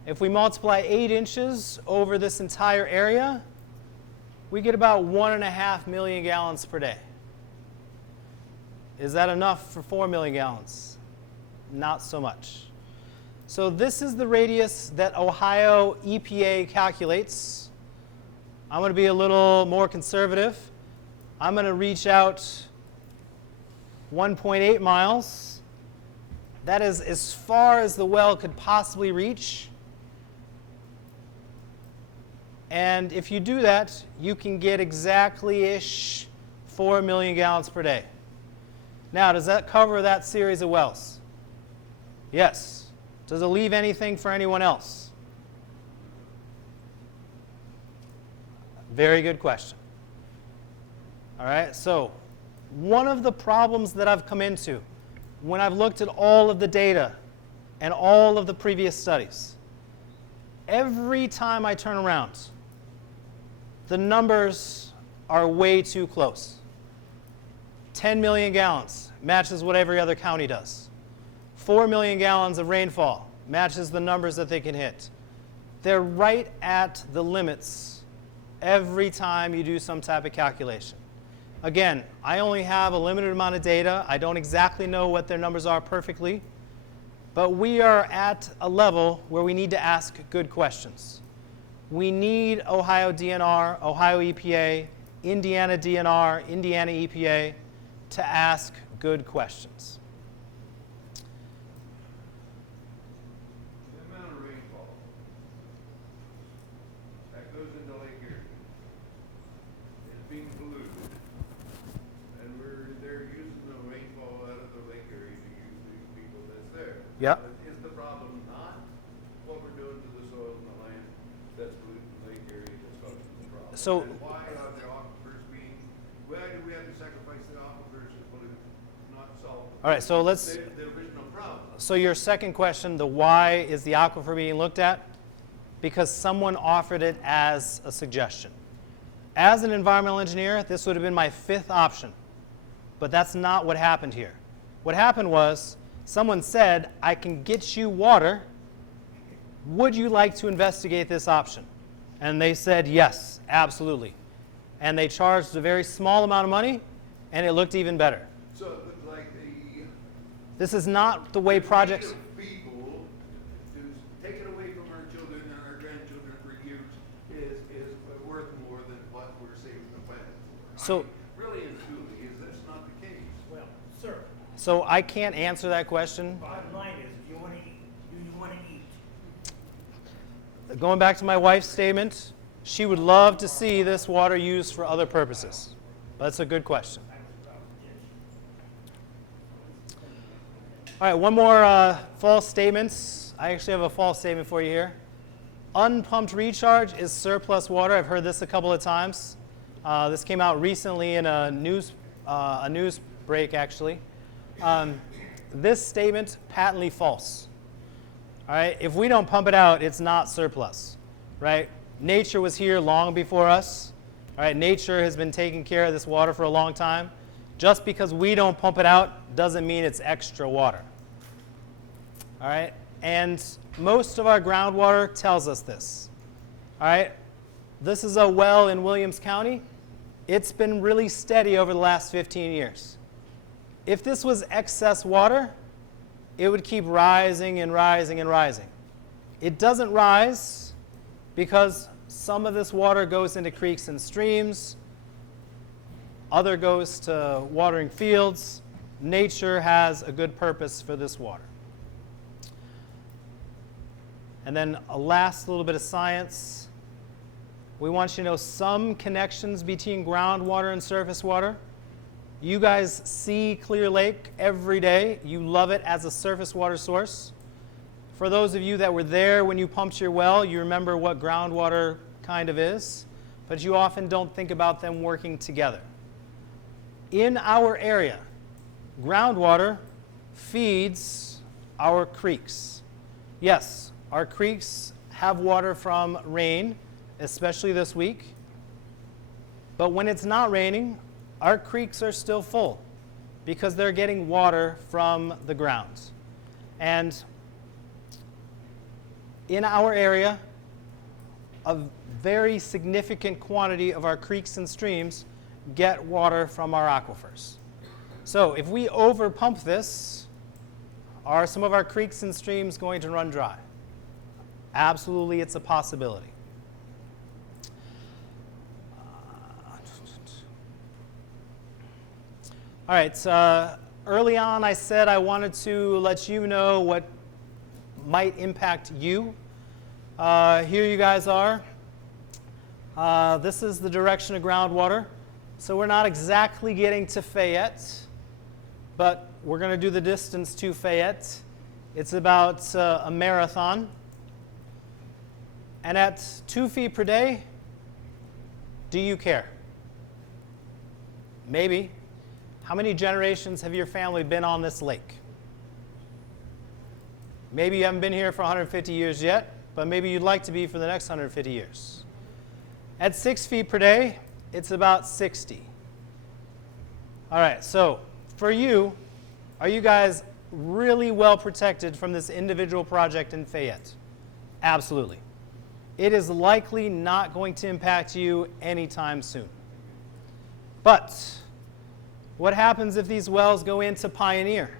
If we multiply 8 inches over this entire area, we get about 1.5 million gallons per day. Is that enough for 4 million gallons? Not so much. So this is the radius that Ohio EPA calculates. I'm going to be a little more conservative. I'm going to reach out 1.8 miles. That is as far as the well could possibly reach. And if you do that, you can get exactly-ish 4 million gallons per day. Now, does that cover that series of wells? Yes. Does it leave anything for anyone else? Very good question. All right, so one of the problems that I've come into when I've looked at all of the data and all of the previous studies, every time I turn around, the numbers are way too close. 10 million gallons matches what every other county does. 4 million gallons of rainfall matches the numbers that they can hit. They're right at the limits every time you do some type of calculation. Again, I only have a limited amount of data. I don't exactly know what their numbers are perfectly, but we are at a level where we need to ask good questions. We need Ohio DNR, Ohio EPA, Indiana DNR, Indiana EPA to ask good questions. The amount of rainfall that goes into Lake Erie is being polluted, and they're using the rainfall out of the Lake Erie to use the people that's there. Yep. Is the problem not what we're doing to the soil and the land that's polluting Lake Erie that's causing the problem? So- And why are the aquifers being, why do we have to sacrifice the aquifers to pollute, not solve All right, so let's. the original problem? So your second question, the why is the aquifer being looked at? Because someone offered it as a suggestion. As an environmental engineer, this would have been my 5th option. But that's not what happened here. What happened was someone said, I can get you water. Would you like to investigate this option? And they said, yes, absolutely. and they charged a very small amount of money, and it looked even better. So it looks like the This is not the way projects... people to take it away from our children and our grandchildren for use is worth more than what we're saving the planet for. So- I mean, really and truly, is that's not the case. Well, sir, So I can't answer that question. bottom line is, if you want to eat, do you want to eat? Going back to my wife's statement, she would love to see this water used for other purposes. That's a good question. All right, one more false statement. I actually have a false statement for you here. Unpumped recharge is surplus water. I've heard this a couple of times. This came out recently in a news break, actually. This statement, patently false. All right, if we don't pump it out, it's not surplus, right? Nature was here long before us. All right, nature has been taking care of this water for a long time. Just because we don't pump it out doesn't mean it's extra water. All right, and most of our groundwater tells us this. All right, this is a well in Williams County. It's been really steady over the last 15 years. If this was excess water, it would keep rising and rising and rising. It doesn't rise because some of this water goes into creeks and streams, other goes to watering fields. Nature has a good purpose for this water. And then a last little bit of science. We want you to know some connections between groundwater and surface water. You guys see Clear Lake every day. You love it as a surface water source. For those of you that were there when you pumped your well, you remember what groundwater kind of is, but you often don't think about them working together. In our area, groundwater feeds our creeks. Yes, our creeks have water from rain, especially this week. But when it's not raining, our creeks are still full because they're getting water from the ground. And in our area, a very significant quantity of our creeks and streams get water from our aquifers. So if we overpump this, are some of our creeks and streams going to run dry? Absolutely, it's a possibility. All right, early on I said I wanted to let you know what might impact you. Here you guys are. This is the direction of groundwater. So we're not exactly getting to Fayette, but we're going to do the distance to Fayette. It's about a marathon. And at 2 feet per day, do you care? Maybe. How many generations have your family been on this lake? Maybe you haven't been here for 150 years yet, but maybe you'd like to be for the next 150 years. At 6 feet per day, it's about 60. All right, so for you, are you guys really well protected from this individual project in Fayette? Absolutely. It is likely not going to impact you anytime soon. But what happens if these wells go into Pioneer?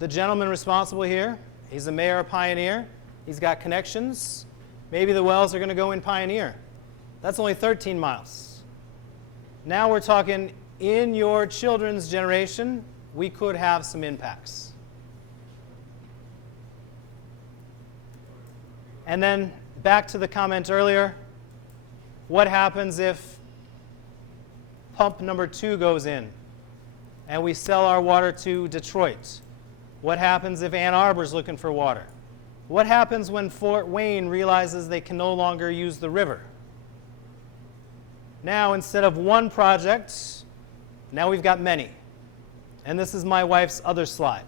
The gentleman responsible here, he's the mayor of Pioneer. He's got connections. Maybe the wells are going to go in Pioneer. That's only 13 miles. Now we're talking in your children's generation, we could have some impacts. And then back to the comment earlier, what happens if pump number 2 goes in and we sell our water to Detroit? What happens if Ann Arbor's looking for water? What happens when Fort Wayne realizes they can no longer use the river? Now, instead of one project, now we've got many. And this is my wife's other slide.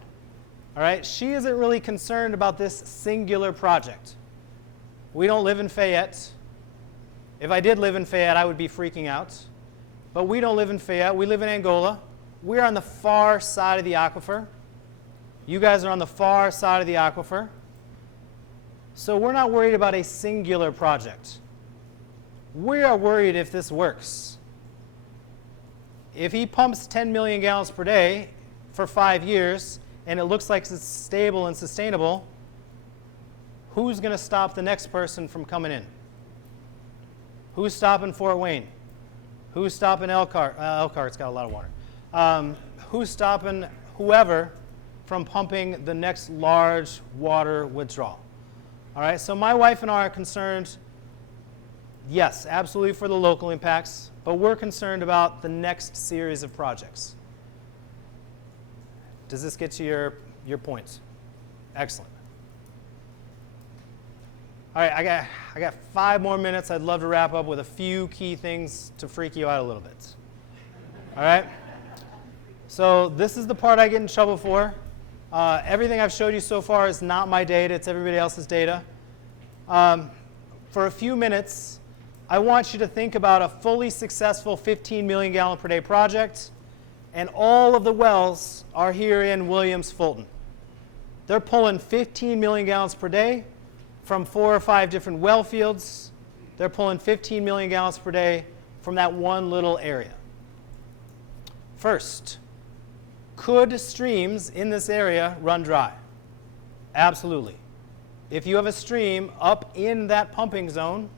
All right, she isn't really concerned about this singular project. We don't live in Fayette. If I did live in Fayette, I would be freaking out. But we don't live in Fayette. We live in Angola. We're on the far side of the aquifer. You guys are on the far side of the aquifer. So we're not worried about a singular project. we are worried if this works. If he pumps 10 million gallons per day for 5 years and it looks like it's stable and sustainable, who's going to stop the next person from coming in? Who's stopping Fort Wayne? Who's stopping Elkhart? Elkhart's got a lot of water. Who's stopping whoever from pumping the next large water withdrawal? All right, so my wife and I are concerned, yes, absolutely for the local impacts, but we're concerned about the next series of projects. Does this get to your points? Excellent. All right, I got 5 more minutes. I'd love to wrap up with a few key things to freak you out a little bit. All right? So this is the part I get in trouble for. Everything I've showed you so far is not my data. It's everybody else's data. For a few minutes, I want you to think about a fully successful 15 million gallon per day project, and all of the wells are here in Williams-Fulton. They're pulling 15 million gallons per day from 4 or 5 different well fields. They're pulling 15 million gallons per day from that one little area. First, could streams in this area run dry? Absolutely. If you have a stream up in that pumping zone,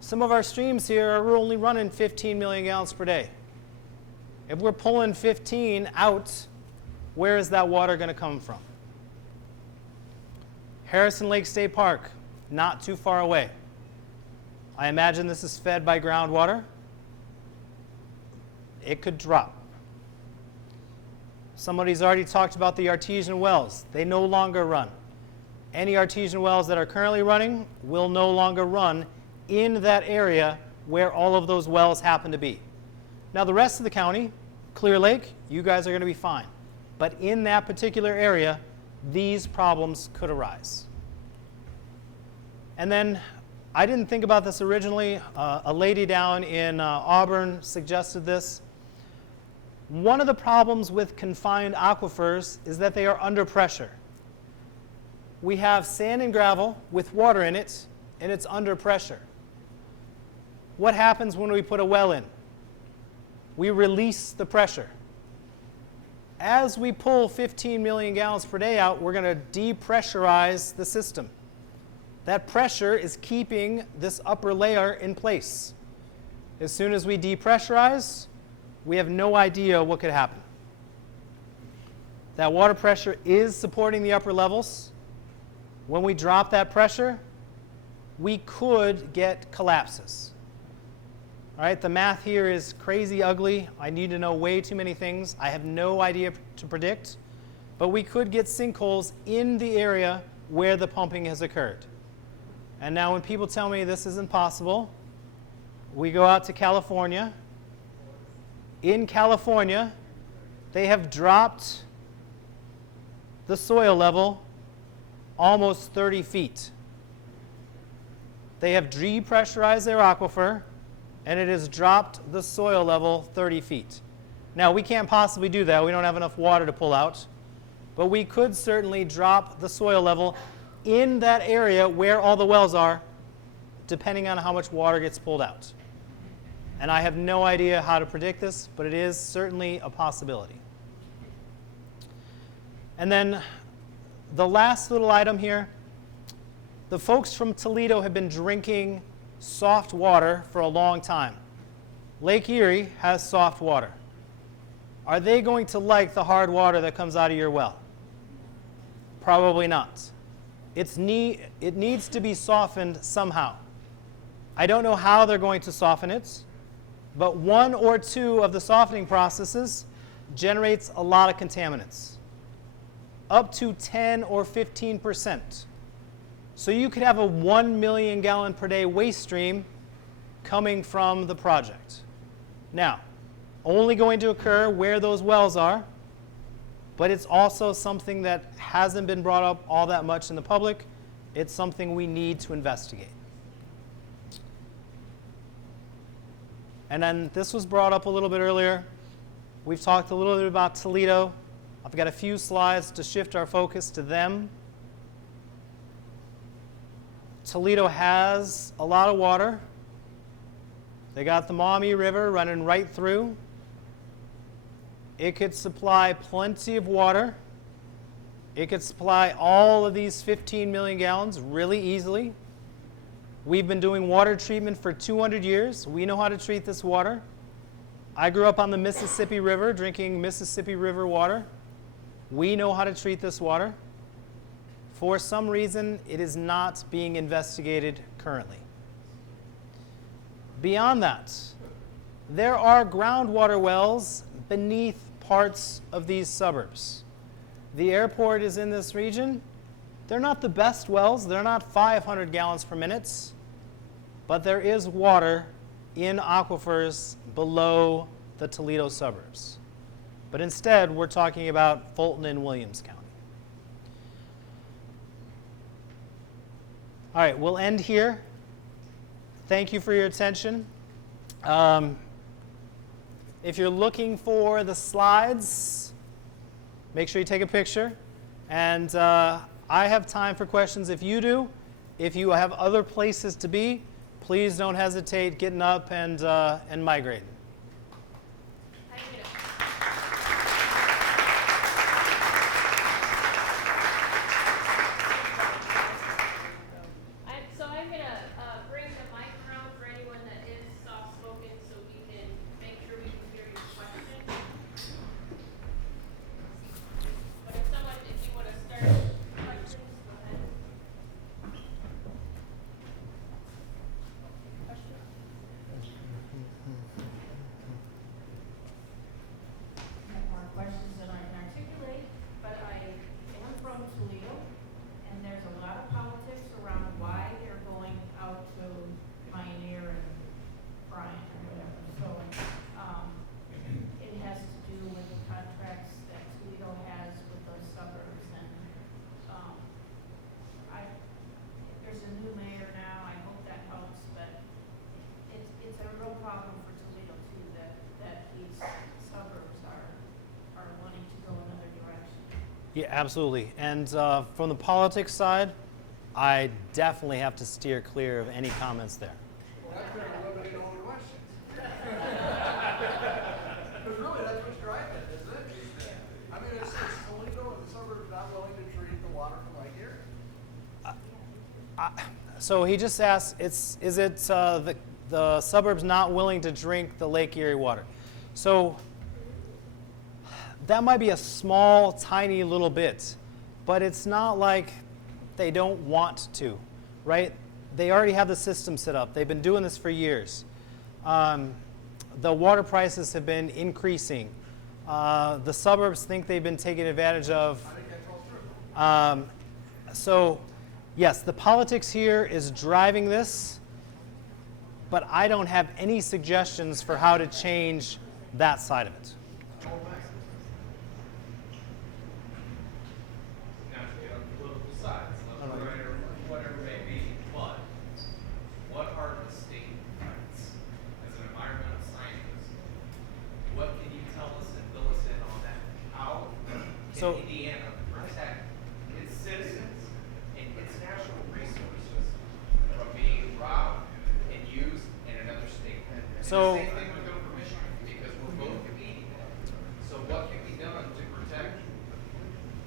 some of our streams here are only running 15 million gallons per day. If we're pulling 15 out, where is that water going to come from? Harrison Lake State Park, not too far away. I imagine this is fed by groundwater. It could drop. Somebody's already talked about the artesian wells. They no longer run. Any artesian wells that are currently running will no longer run in that area where all of those wells happen to be. Now the rest of the county, Clear Lake, you guys are going to be fine. But in that particular area, these problems could arise. And then, I didn't think about this originally. A lady down in Auburn suggested this. One of the problems with confined aquifers is that they are under pressure. We have sand and gravel with water in it, and it's under pressure. What happens when we put a well in? We release the pressure. As we pull 15 million gallons per day out, we're going to depressurize the system. That pressure is keeping this upper layer in place. As soon as we depressurize, we have no idea what could happen. That water pressure is supporting the upper levels. When we drop that pressure, we could get collapses. All right, the math here is crazy ugly. I need to know way too many things. I have no idea to predict, but we could get sinkholes in the area where the pumping has occurred. And now when people tell me this isn't possible, we go out to California. In California, they have dropped the soil level almost 30 feet. They have depressurized their aquifer, and it has dropped the soil level 30 feet. Now, we can't possibly do that. We don't have enough water to pull out. But we could certainly drop the soil level in that area where all the wells are, depending on how much water gets pulled out. And I have no idea how to predict this, but it is certainly a possibility. And then the last little item here, the folks from Toledo have been drinking soft water for a long time. Lake Erie has soft water. Are they going to like the hard water that comes out of your well? Probably not. It needs to be softened somehow. I don't know how they're going to soften it, but 1 or 2 of the softening processes generates a lot of contaminants, up to 10 or 15%. So you could have a 1 million gallon per day waste stream coming from the project. Now, only going to occur where those wells are, but it's also something that hasn't been brought up all that much in the public. It's something we need to investigate. And then this was brought up a little bit earlier. We've talked a little bit about Toledo. I've got a few slides to shift our focus to them. Toledo has a lot of water. They got the Maumee River running right through. It could supply plenty of water. It could supply all of these 15 million gallons really easily. We've been doing water treatment for 200 years. We know how to treat this water. I grew up on the Mississippi River drinking Mississippi River water. We know how to treat this water. For some reason, it is not being investigated currently. Beyond that, there are groundwater wells beneath parts of these suburbs. The airport is in this region. They're not the best wells. They're not 500 gallons per minute, but there is water in aquifers below the Toledo suburbs. But instead, we're talking about Fulton and Williams County. All right, we'll end here. Thank you for your attention. If you're looking for the slides, make sure you take a picture. And I have time for questions if you do. If you have other places to be, please don't hesitate getting up and migrating. So I'm going to bring the mic around for anyone that is soft-spoken so we can make sure we can hear your question. But if you want to start questions, go ahead. Question? I have more questions than I can articulate, but I am from Toledo, and there's a lot of politics around why they're going out to Pioneer and Bryant or whatever. So, it has to do with the contracts that Toledo has with those suburbs, and, there's a new mayor now, I hope that helps, but it's a real problem for Toledo too, that these suburbs are wanting to go another direction. Yeah, absolutely. And from the politics side, I definitely have to steer clear of any comments there. Well, that's gonna eliminate all the questions. Because really, that's what's driving it, isn't it? I mean, it's Toledo and the suburbs not willing to treat the water from Lake Erie. So he just asked, is it the suburbs not willing to drink the Lake Erie water? So that might be a small, tiny little bit, but it's not like they don't want to, right? They already have the system set up. They've been doing this for years. The water prices have been increasing. The suburbs think they've been taken advantage of. I think that's all true. So, yes, the politics here is driving this, but I don't have any suggestions for how to change that side of it. Not to get on political sides, whatever it may be, but what are the state rights? As an environmental scientist, what can you tell us and fill us in on that? How So- can Indiana protect its citizens and its natural resources from being robbed and used in another state? And So- the same thing would go for Michigan, because we're both competing. So what can be done to protect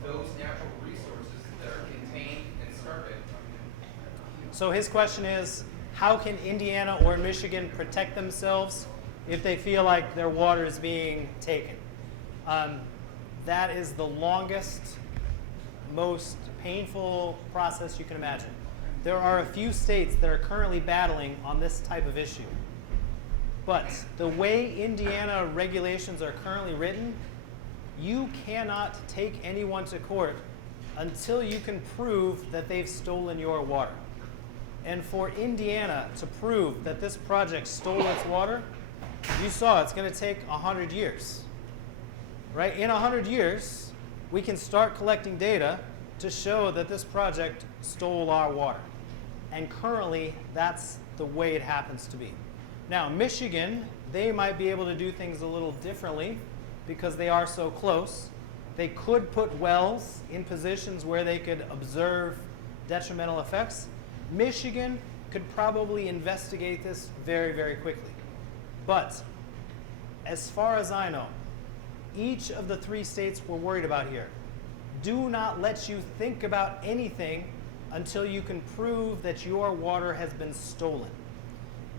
those natural resources that are contained and started? So his question is, how can Indiana or Michigan protect themselves if they feel like their water is being taken? That is the longest, most painful process you can imagine. There are a few states that are currently battling on this type of issue. But the way Indiana regulations are currently written, you cannot take anyone to court until you can prove that they've stolen your water. And for Indiana to prove that this project stole its water, you saw it's going to take 100 years. Right? In 100 years, we can start collecting data to show that this project stole our water. And currently, that's the way it happens to be. Now, Michigan, they might be able to do things a little differently because they are so close. They could put wells in positions where they could observe detrimental effects. Michigan could probably investigate this very, very quickly. But as far as I know, each of the 3 states we're worried about here do not let you think about anything until you can prove that your water has been stolen.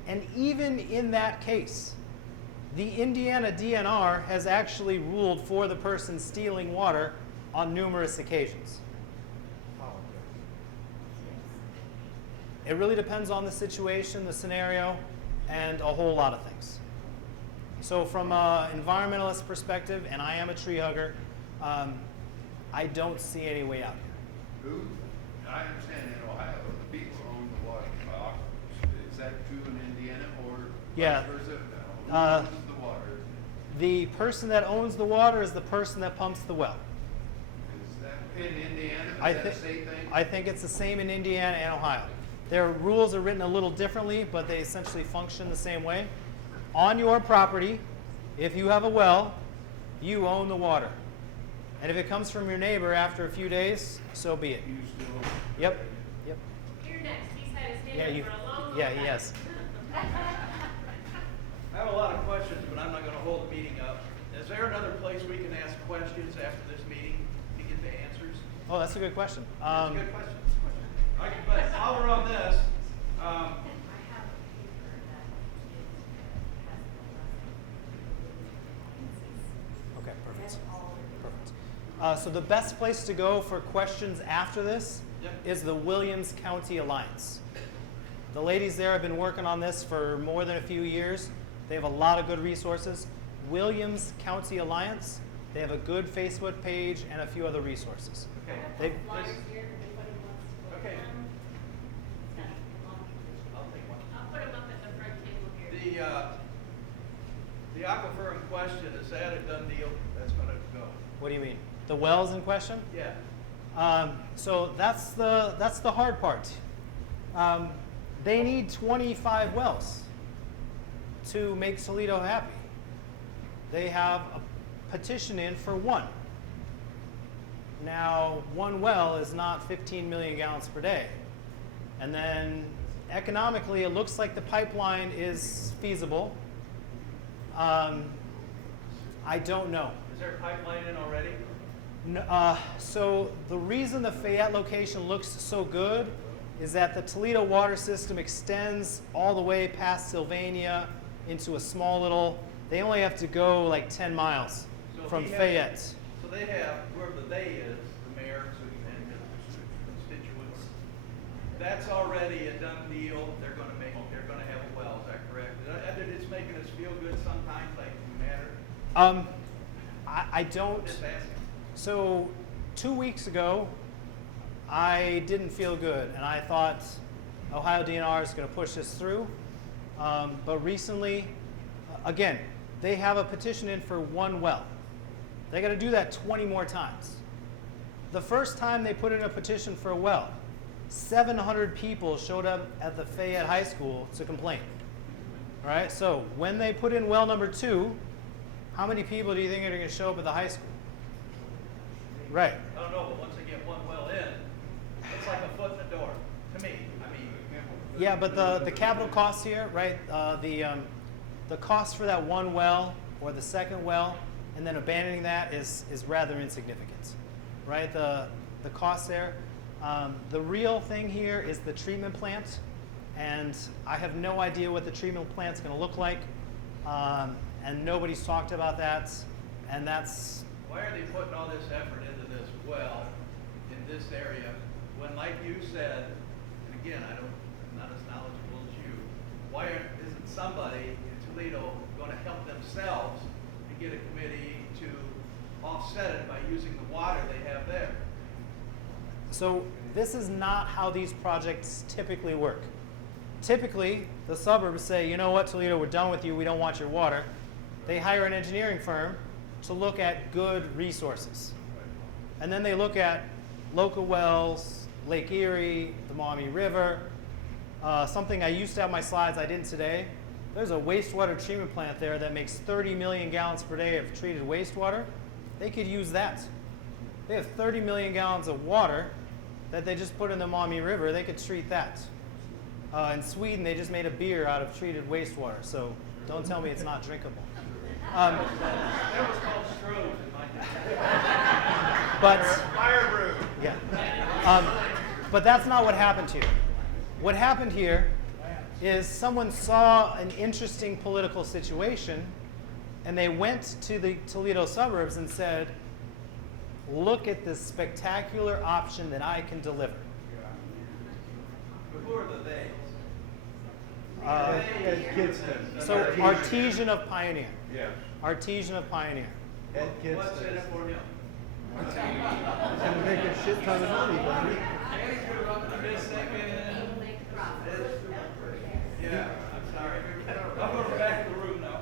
And even in that case, the Indiana DNR has actually ruled for the person stealing water on numerous occasions. It really depends on the situation, the scenario, and a whole lot of things. So from an environmentalist perspective, and I am a tree hugger, I don't see any way out here. Who, I understand in Ohio, the people own the water aquifers. Is that true in Indiana or Yeah. vice versa? Who Uh, owns the water? The person that owns the water is the person that pumps the well. Is that in Indiana? Is I that a think, state thing? I think it's the same in Indiana and Ohio. Their rules are written a little differently, but they essentially function the same way. On your property, if you have a well, you own the water. And if it comes from your neighbor after a few days, so be it. You still own it? Yep. Yep. You're next. He's had his Yeah, hand you, up for a long, long yeah, time. he has. I have a lot of questions, but I'm not gonna hold the meeting up. Is there another place we can ask questions after this meeting to get the answers? Oh, that's a good question. That's a good question. All right, but while we're on this, I have a paper that has Okay, perfect. That's all. Perfect. So the best place to go for questions after this Yep. is the Williams County Alliance. The ladies there have been working on this for more than a few years. They have a lot of good resources. Williams County Alliance, they have a good Facebook page and a few other resources. okay. They, Flyers here, if anybody wants to go Okay. down. It's got a long- I'll take one. I'll put them up at the front table here. The aquifer in question, is that a done deal? That's gonna go? what do you mean? The wells in question? Yeah. So that's the hard part. They need 25 wells to make Toledo happy. They have a petition in for 1. Now, 1 well is not 15 million gallons per day. And then economically, it looks like the pipeline is feasible. I don't know. Is there a pipeline in already? So the reason the Fayette location looks so good is that the Toledo water system extends all the way past Sylvania into a small little, they only have to go like 10 miles So from he has- Fayette. So they have, whoever the they is, the mayor and his constituents, that's already a done deal. They're gonna have a well, is that correct? It's making us feel good sometimes, like it matter. I don't, Just asking. so 2 weeks ago, I didn't feel good and I thought Ohio DNR is going to push this through. But recently, again, they have a petition in for 1 well. They got to do that 20 more times. The first time they put in a petition for a well, 700 people showed up at the Fayette High School to complain. All right, so when they put in well number 2, how many people do you think are going to show up at the high school? Right. I don't know, but once they get 1 well in, it's like a foot in the door, to me. I mean, Yeah, but the capital costs here, right? The cost for that 1 well or the second well, and then abandoning that is rather insignificant, right? The cost there. The real thing here is the treatment plant, and I have no idea what the treatment plant's going to look like, and nobody's talked about that, and that's. why are they putting all this effort into this well in this area when, like you said, and again, I'm not as knowledgeable as you, why isn't somebody in Toledo going to help themselves and get a committee to offset it by using the water they have there? So this is not how these projects typically work. Typically, the suburbs say, you know what, Toledo, we're done with you, we don't want your water. They hire an engineering firm to look at good resources. And then they look at local wells, Lake Erie, the Maumee River. Something I used to have in my slides, I didn't today. There's a wastewater treatment plant there that makes 30 million gallons per day of treated wastewater. They could use that. They have 30 million gallons of water that they just put in the Maumee River. They could treat that. In Sweden, they just made a beer out of treated wastewater, so don't tell me it's not drinkable. That was called Stroh's in my day. But Fire brew. yeah, but that's not what happened here. What happened here is someone saw an interesting political situation, and they went to the Toledo suburbs and said, "Look at this spectacular option that I can deliver." But who are the they? Ed Kidston. So Artesian of Pioneer. Yeah. Artesian of Pioneer. Ed What's in Kidston. it for him? He's gonna make a shit ton of money, buddy. Danny's gonna run the business thing Yeah, I'm sorry. I'm going back to the room now.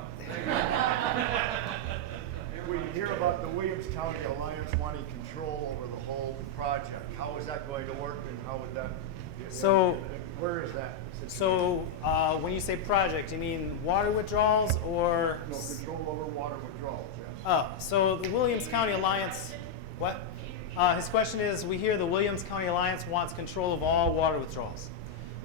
We hear about the Williams County Alliance wanting control over the whole project. How is that going to work and how would that? So- Where is that? So when you say project, you mean water withdrawals or? No control over water withdrawals, yes. Oh, so the Williams County Alliance, what? His question is, we hear the Williams County Alliance wants control of all water withdrawals.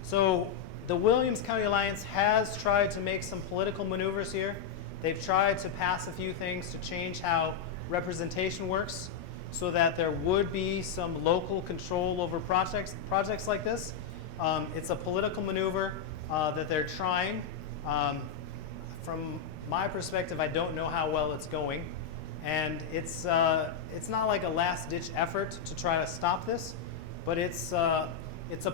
So the Williams County Alliance has tried to make some political maneuvers here. They've tried to pass a few things to change how representation works so that there would be some local control over projects like this. It's a political maneuver that they're trying. From my perspective, I don't know how well it's going. And it's not like a last-ditch effort to try to stop this, but it's a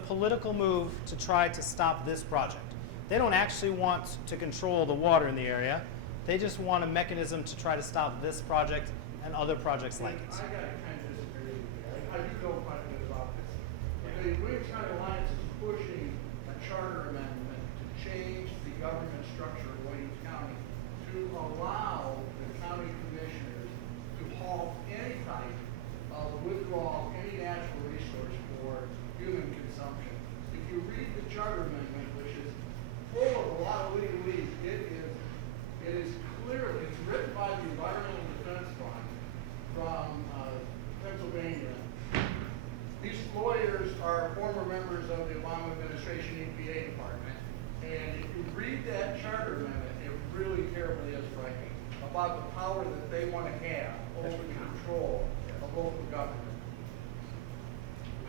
political move to try to stop this project. They don't actually want to control the water in the area. They just want a mechanism to try to stop this project and other projects like it. I gotta kind of disagree with you. I do know quite a bit about this. The Williams County Alliance is pushing a charter amendment to change the government structure of Williams County to allow the county commissioners to halt any type of withdrawal of any natural resource for human consumption. If you read the charter amendment, which is full of a lot of legalese, it is clearly, it's written by the Environmental Defense Fund from Pennsylvania. These lawyers are former members of the Obama administration EPA department, and if you read that charter amendment, it really terribly is frightening about the power that they want to have over the control of local government.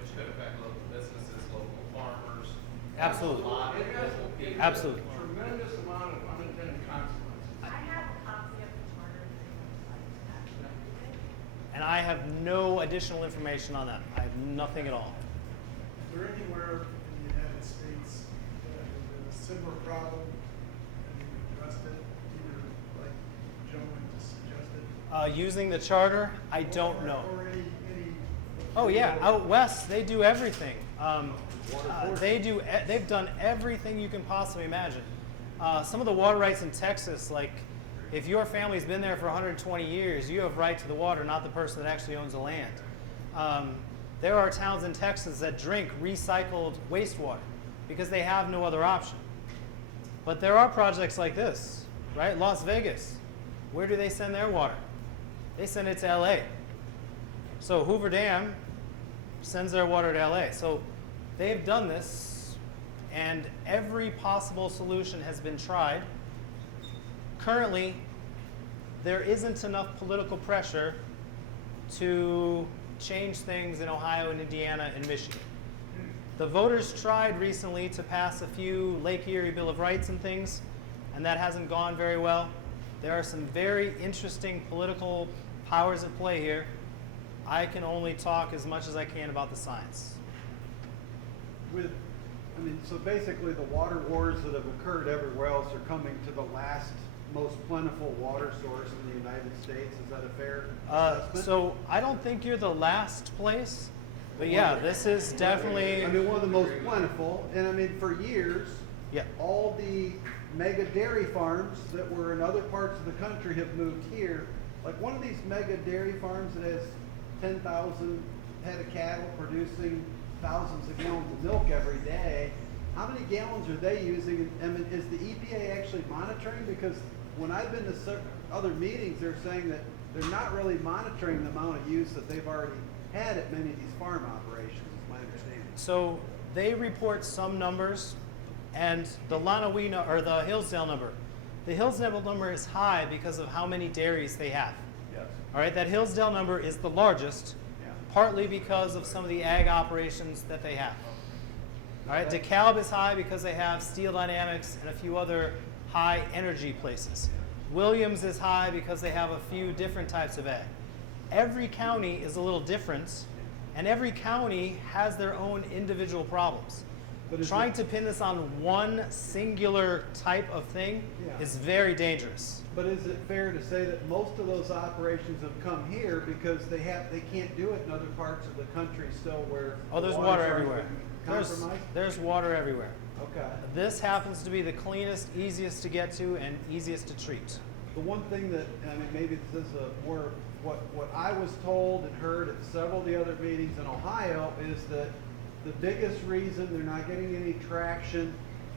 Which could affect local businesses, local farmers. Absolutely. A lot of It has local people. Absolutely. a tremendous amount of unintended consequences. I have a copy of the charter. And I have no additional information on that. I have nothing at all. Is there anywhere in the United States that has been a similar problem and you addressed it, either like Joe just suggested? Using the charter, I don't know. Or any Oh yeah, out west they do everything. They've done everything you can possibly imagine. Some of the water rights in Texas, like if your family's been there for 120 years, you have right to the water, not the person that actually owns the land. There are towns in Texas that drink recycled wastewater because they have no other option. But there are projects like this, right? Las Vegas, where do they send their water? They send it to LA. So Hoover Dam sends their water to LA. So they've done this, and every possible solution has been tried. Currently, there isn't enough political pressure to change things in Ohio and Indiana and Michigan. The voters tried recently to pass a few Lake Erie Bill of Rights and things, and that hasn't gone very well. There are some very interesting political powers at play here. I can only talk as much as I can about the science. So basically the water wars that have occurred everywhere else are coming to the last most plentiful water source in the United States. Is that a fair assessment? So I don't think you're the last place, but yeah, this is definitely. I mean, one of the most plentiful, and I mean, for years, Yeah. all the mega dairy farms that were in other parts of the country have moved here. Like one of these mega dairy farms that has 10,000 head of cattle producing thousands of gallons of milk every day. How many gallons are they using? I mean, is the EPA actually monitoring? Because when I've been to other meetings, they're saying that they're not really monitoring the amount of use that they've already had at many of these farm operations, is my understanding. So they report some numbers. and the Lanawina, or the Hillsdale number. The Hillsdale number is high because of how many dairies they have. Yes. All right, that Hillsdale number is the largest, Yeah. partly because of some of the ag operations that they have. All right, DeKalb is high because they have Steel Dynamics and a few other high energy places. Williams is high because they have a few different types of ag. Every county is a little different, and every county has their own individual problems. But is Trying it- to pin this on one singular type of thing Yeah. is very dangerous. But is it fair to say that most of those operations have come here because they can't do it in other parts of the country still where? Oh, there's the water water's already everywhere. been compromised? There's water everywhere. Okay. This happens to be the cleanest, easiest to get to, and easiest to treat. The one thing that, I mean, maybe this is more, what I was told and heard at several of the other meetings in Ohio is that the biggest reason they're not getting any traction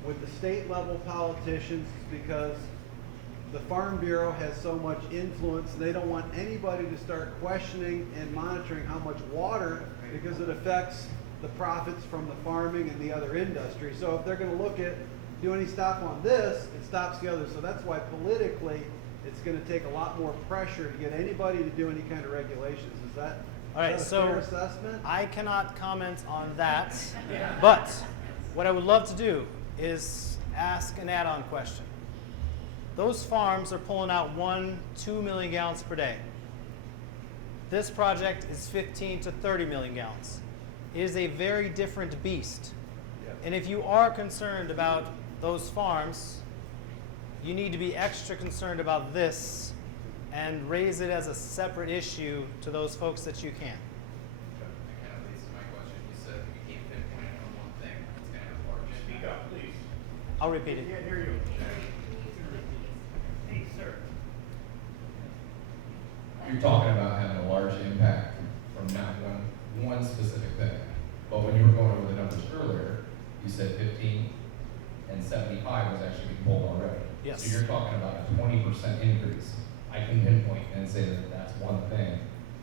with the state level politicians is because the Farm Bureau has so much influence, they don't want anybody to start questioning and monitoring how much water, because it affects the profits from the farming and the other industry. So if they're gonna look at, do any stop on this, it stops the other. So that's why politically, it's gonna take a lot more pressure to get anybody to do any kind of regulations. Is that, All right, is that a fair so assessment? I cannot comment on that, but what I would love to do is ask an add-on question. Those farms are pulling out 1-2 million gallons per day. This project is 15 to 30 million gallons. It is a very different beast. And if you are concerned about those farms, you need to be extra concerned about this and raise it as a separate issue to those folks that you can. That kind of leads to my question. You said you can't pinpoint it on one thing. It's going to have a large impact. Speak up, please. I'll repeat it. Can't hear you. Hey, sir. You're talking about having a large impact from not one specific thing. But when you were going over the numbers earlier, you said 15 and 75 was actually being pulled already. Yes. So you're talking about a 20% increase. I can pinpoint and say that that's one thing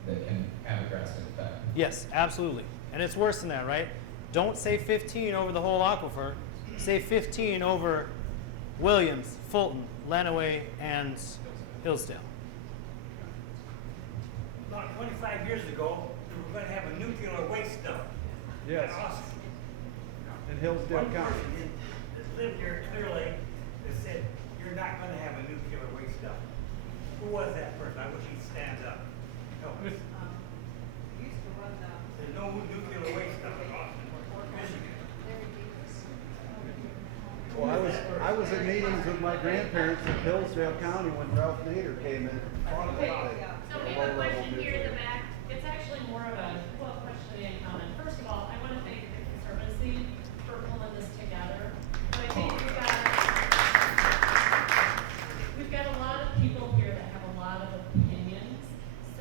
that can have a drastic effect. Yes, absolutely. And it's worse than that, right? Don't say 15 over the whole aquifer. Say 15 over Williams, Fulton, Lenawee, and Hillsdale. About 25 years ago, we were gonna have a nuclear waste dump. Yes. In Austin. In Hillsdale One County. person that lived here at Clear Lake that said, you're not gonna have a nuclear waste dump. Who was that person? I wish he'd stand up. Help us. Used to run the. There's no nuclear waste dump in Austin, Michigan. Well, I was at meetings with my grandparents in Hillsdale County when Ralph Nader came in and fought about it. So we have a question here in the back. It's actually more of a, well, question and comment. First of all, I want to thank the Conservancy for pulling this together. But I think we've got a lot of people here that have a lot of opinions.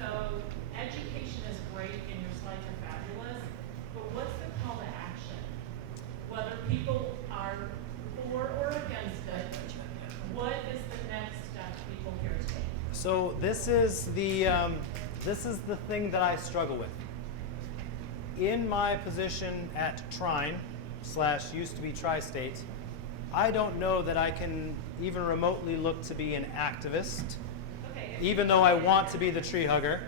So education is great and your slides are fabulous, but what's the call to action? Whether people are for or against it, what is the next step people here take? So this is the thing that I struggle with. In my position at Trine / used to be Tri-State, I don't know that I can even remotely look to be an activist, Okay. even though I want to be the tree hugger.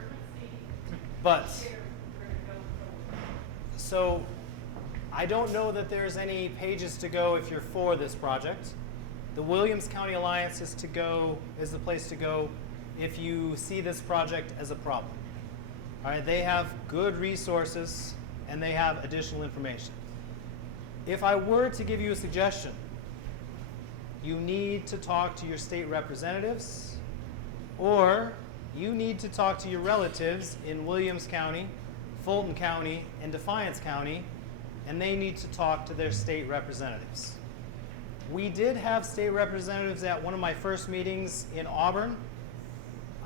But so I don't know that there's any pages to go if you're for this project. The Williams County Alliance is the place to go if you see this project as a problem. All right, they have good resources and they have additional information. If I were to give you a suggestion, you need to talk to your state representatives, or you need to talk to your relatives in Williams County, Fulton County, and Defiance County, and they need to talk to their state representatives. We did have state representatives at one of my first meetings in Auburn.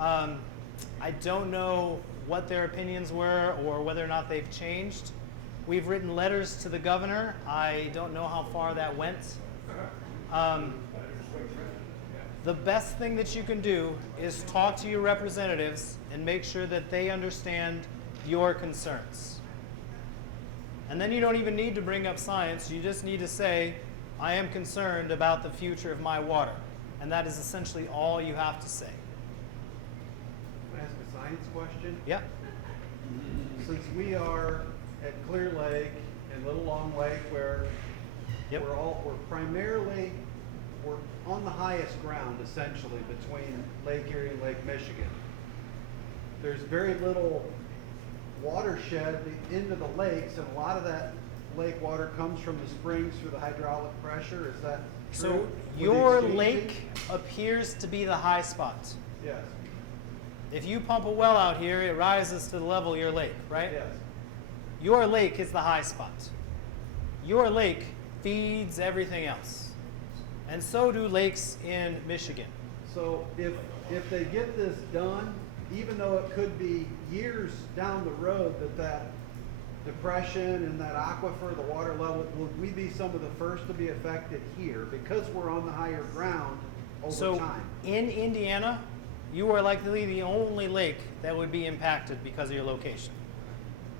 I don't know what their opinions were or whether or not they've changed. We've written letters to the governor. I don't know how far that went. The best thing that you can do is talk to your representatives and make sure that they understand your concerns. And then you don't even need to bring up science. You just need to say, I am concerned about the future of my water. And that is essentially all you have to say. Can I ask a science question? Yeah? Since we are at Clear Lake and Little Long Lake where Yep. we're on the highest ground essentially between Lake Erie and Lake Michigan. There's very little watershed into the lakes, and a lot of that lake water comes from the springs through the hydraulic pressure. Is that true? So With your exchanging? lake appears to be the high spot. Yes. If you pump a well out here, it rises to the level of your lake, right? Yes. Your lake is the high spot. Your lake feeds everything else. And so do lakes in Michigan. So if they get this done, even though it could be years down the road that depression and that aquifer, the water level, will we be some of the first to be affected here because we're on the higher ground over So time? in Indiana, you are likely the only lake that would be impacted because of your location.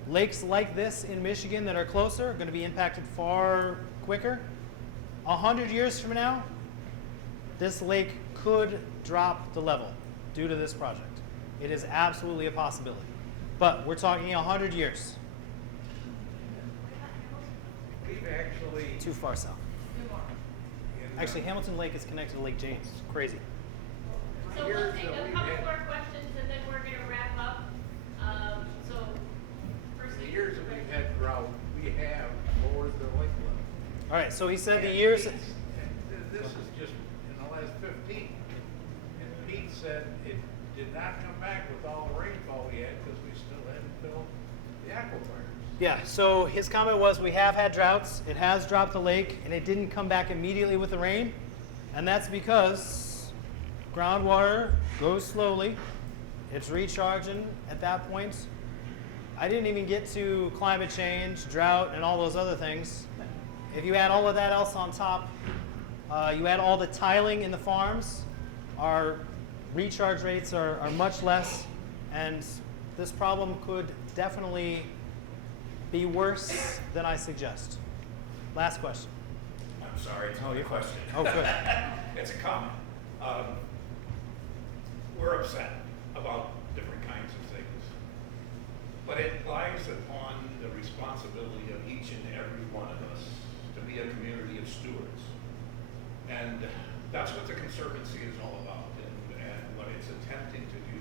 Lakes like this in Michigan that are closer are going to be impacted far quicker. 100 years from now, this lake could drop the level due to this project. It is absolutely a possibility. But we're talking 100 years. We've actually, Too far south. Actually, Hamilton Lake is connected to Lake James. It's crazy. So we'll take a couple more questions and then we're gonna wrap up. So, first the thing. years that we've had drought, we have lowered the lake level. All right, so he said the And years. Pete's- and this is just in the last 15. And Pete said it did not come back with all the rainfall we had because we still hadn't filled the aquifers. Yeah, so his comment was we have had droughts, it has dropped the lake, and it didn't come back immediately with the rain. And that's because groundwater goes slowly. It's recharging at that point. I didn't even get to climate change, drought, and all those other things. If you add all of that else on top, you add all the tiling in the farms, our recharge rates are much less, and this problem could definitely be worse than I suggest. Last question. I'm sorry, it's not a question. Oh, good. It's a comment. We're upset about different kinds of things, but it lies upon the responsibility of each and every one of us to be a community of stewards. And that's what the Conservancy is all about, and what it's attempting to do.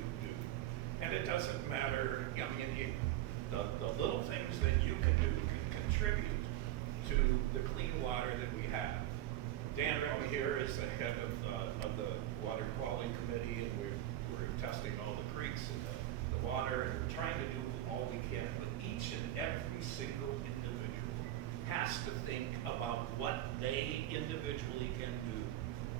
And it doesn't matter, I mean, the little things that you can do can contribute to the clean water that we have. Dan Remy here is the head of the Water Quality Committee, and we're testing all the creeks and the water, and we're trying to do all we can. But each and every single individual has to think about what they individually can do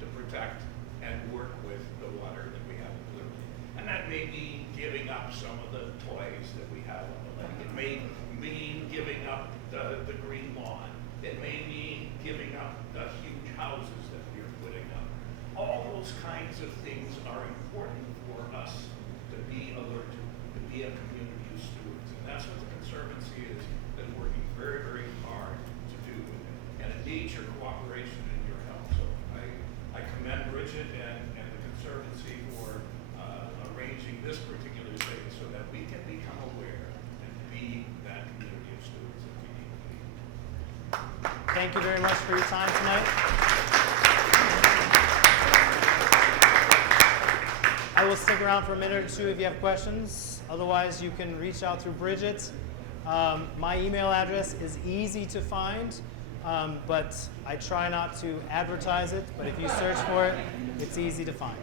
to protect and work with the water that we have in Clear Lake. And that may be giving up some of the toys that we have on the lake. It may mean giving up the green lawn. It may mean giving up the huge houses that we are putting up. All those kinds of things are important for us to be alert to be a community of stewards. And that's what the Conservancy has been working very, very hard to do. And it needs your cooperation and your help. So I commend Bridget and the Conservancy for arranging this particular thing so that we can become aware and be that community of stewards that we need to be. Thank you very much for your time tonight. I will stick around for a minute or two if you have questions. Otherwise, you can reach out through Bridget. My email address is easy to find, but I try not to advertise it. But if you search for it, it's easy to find.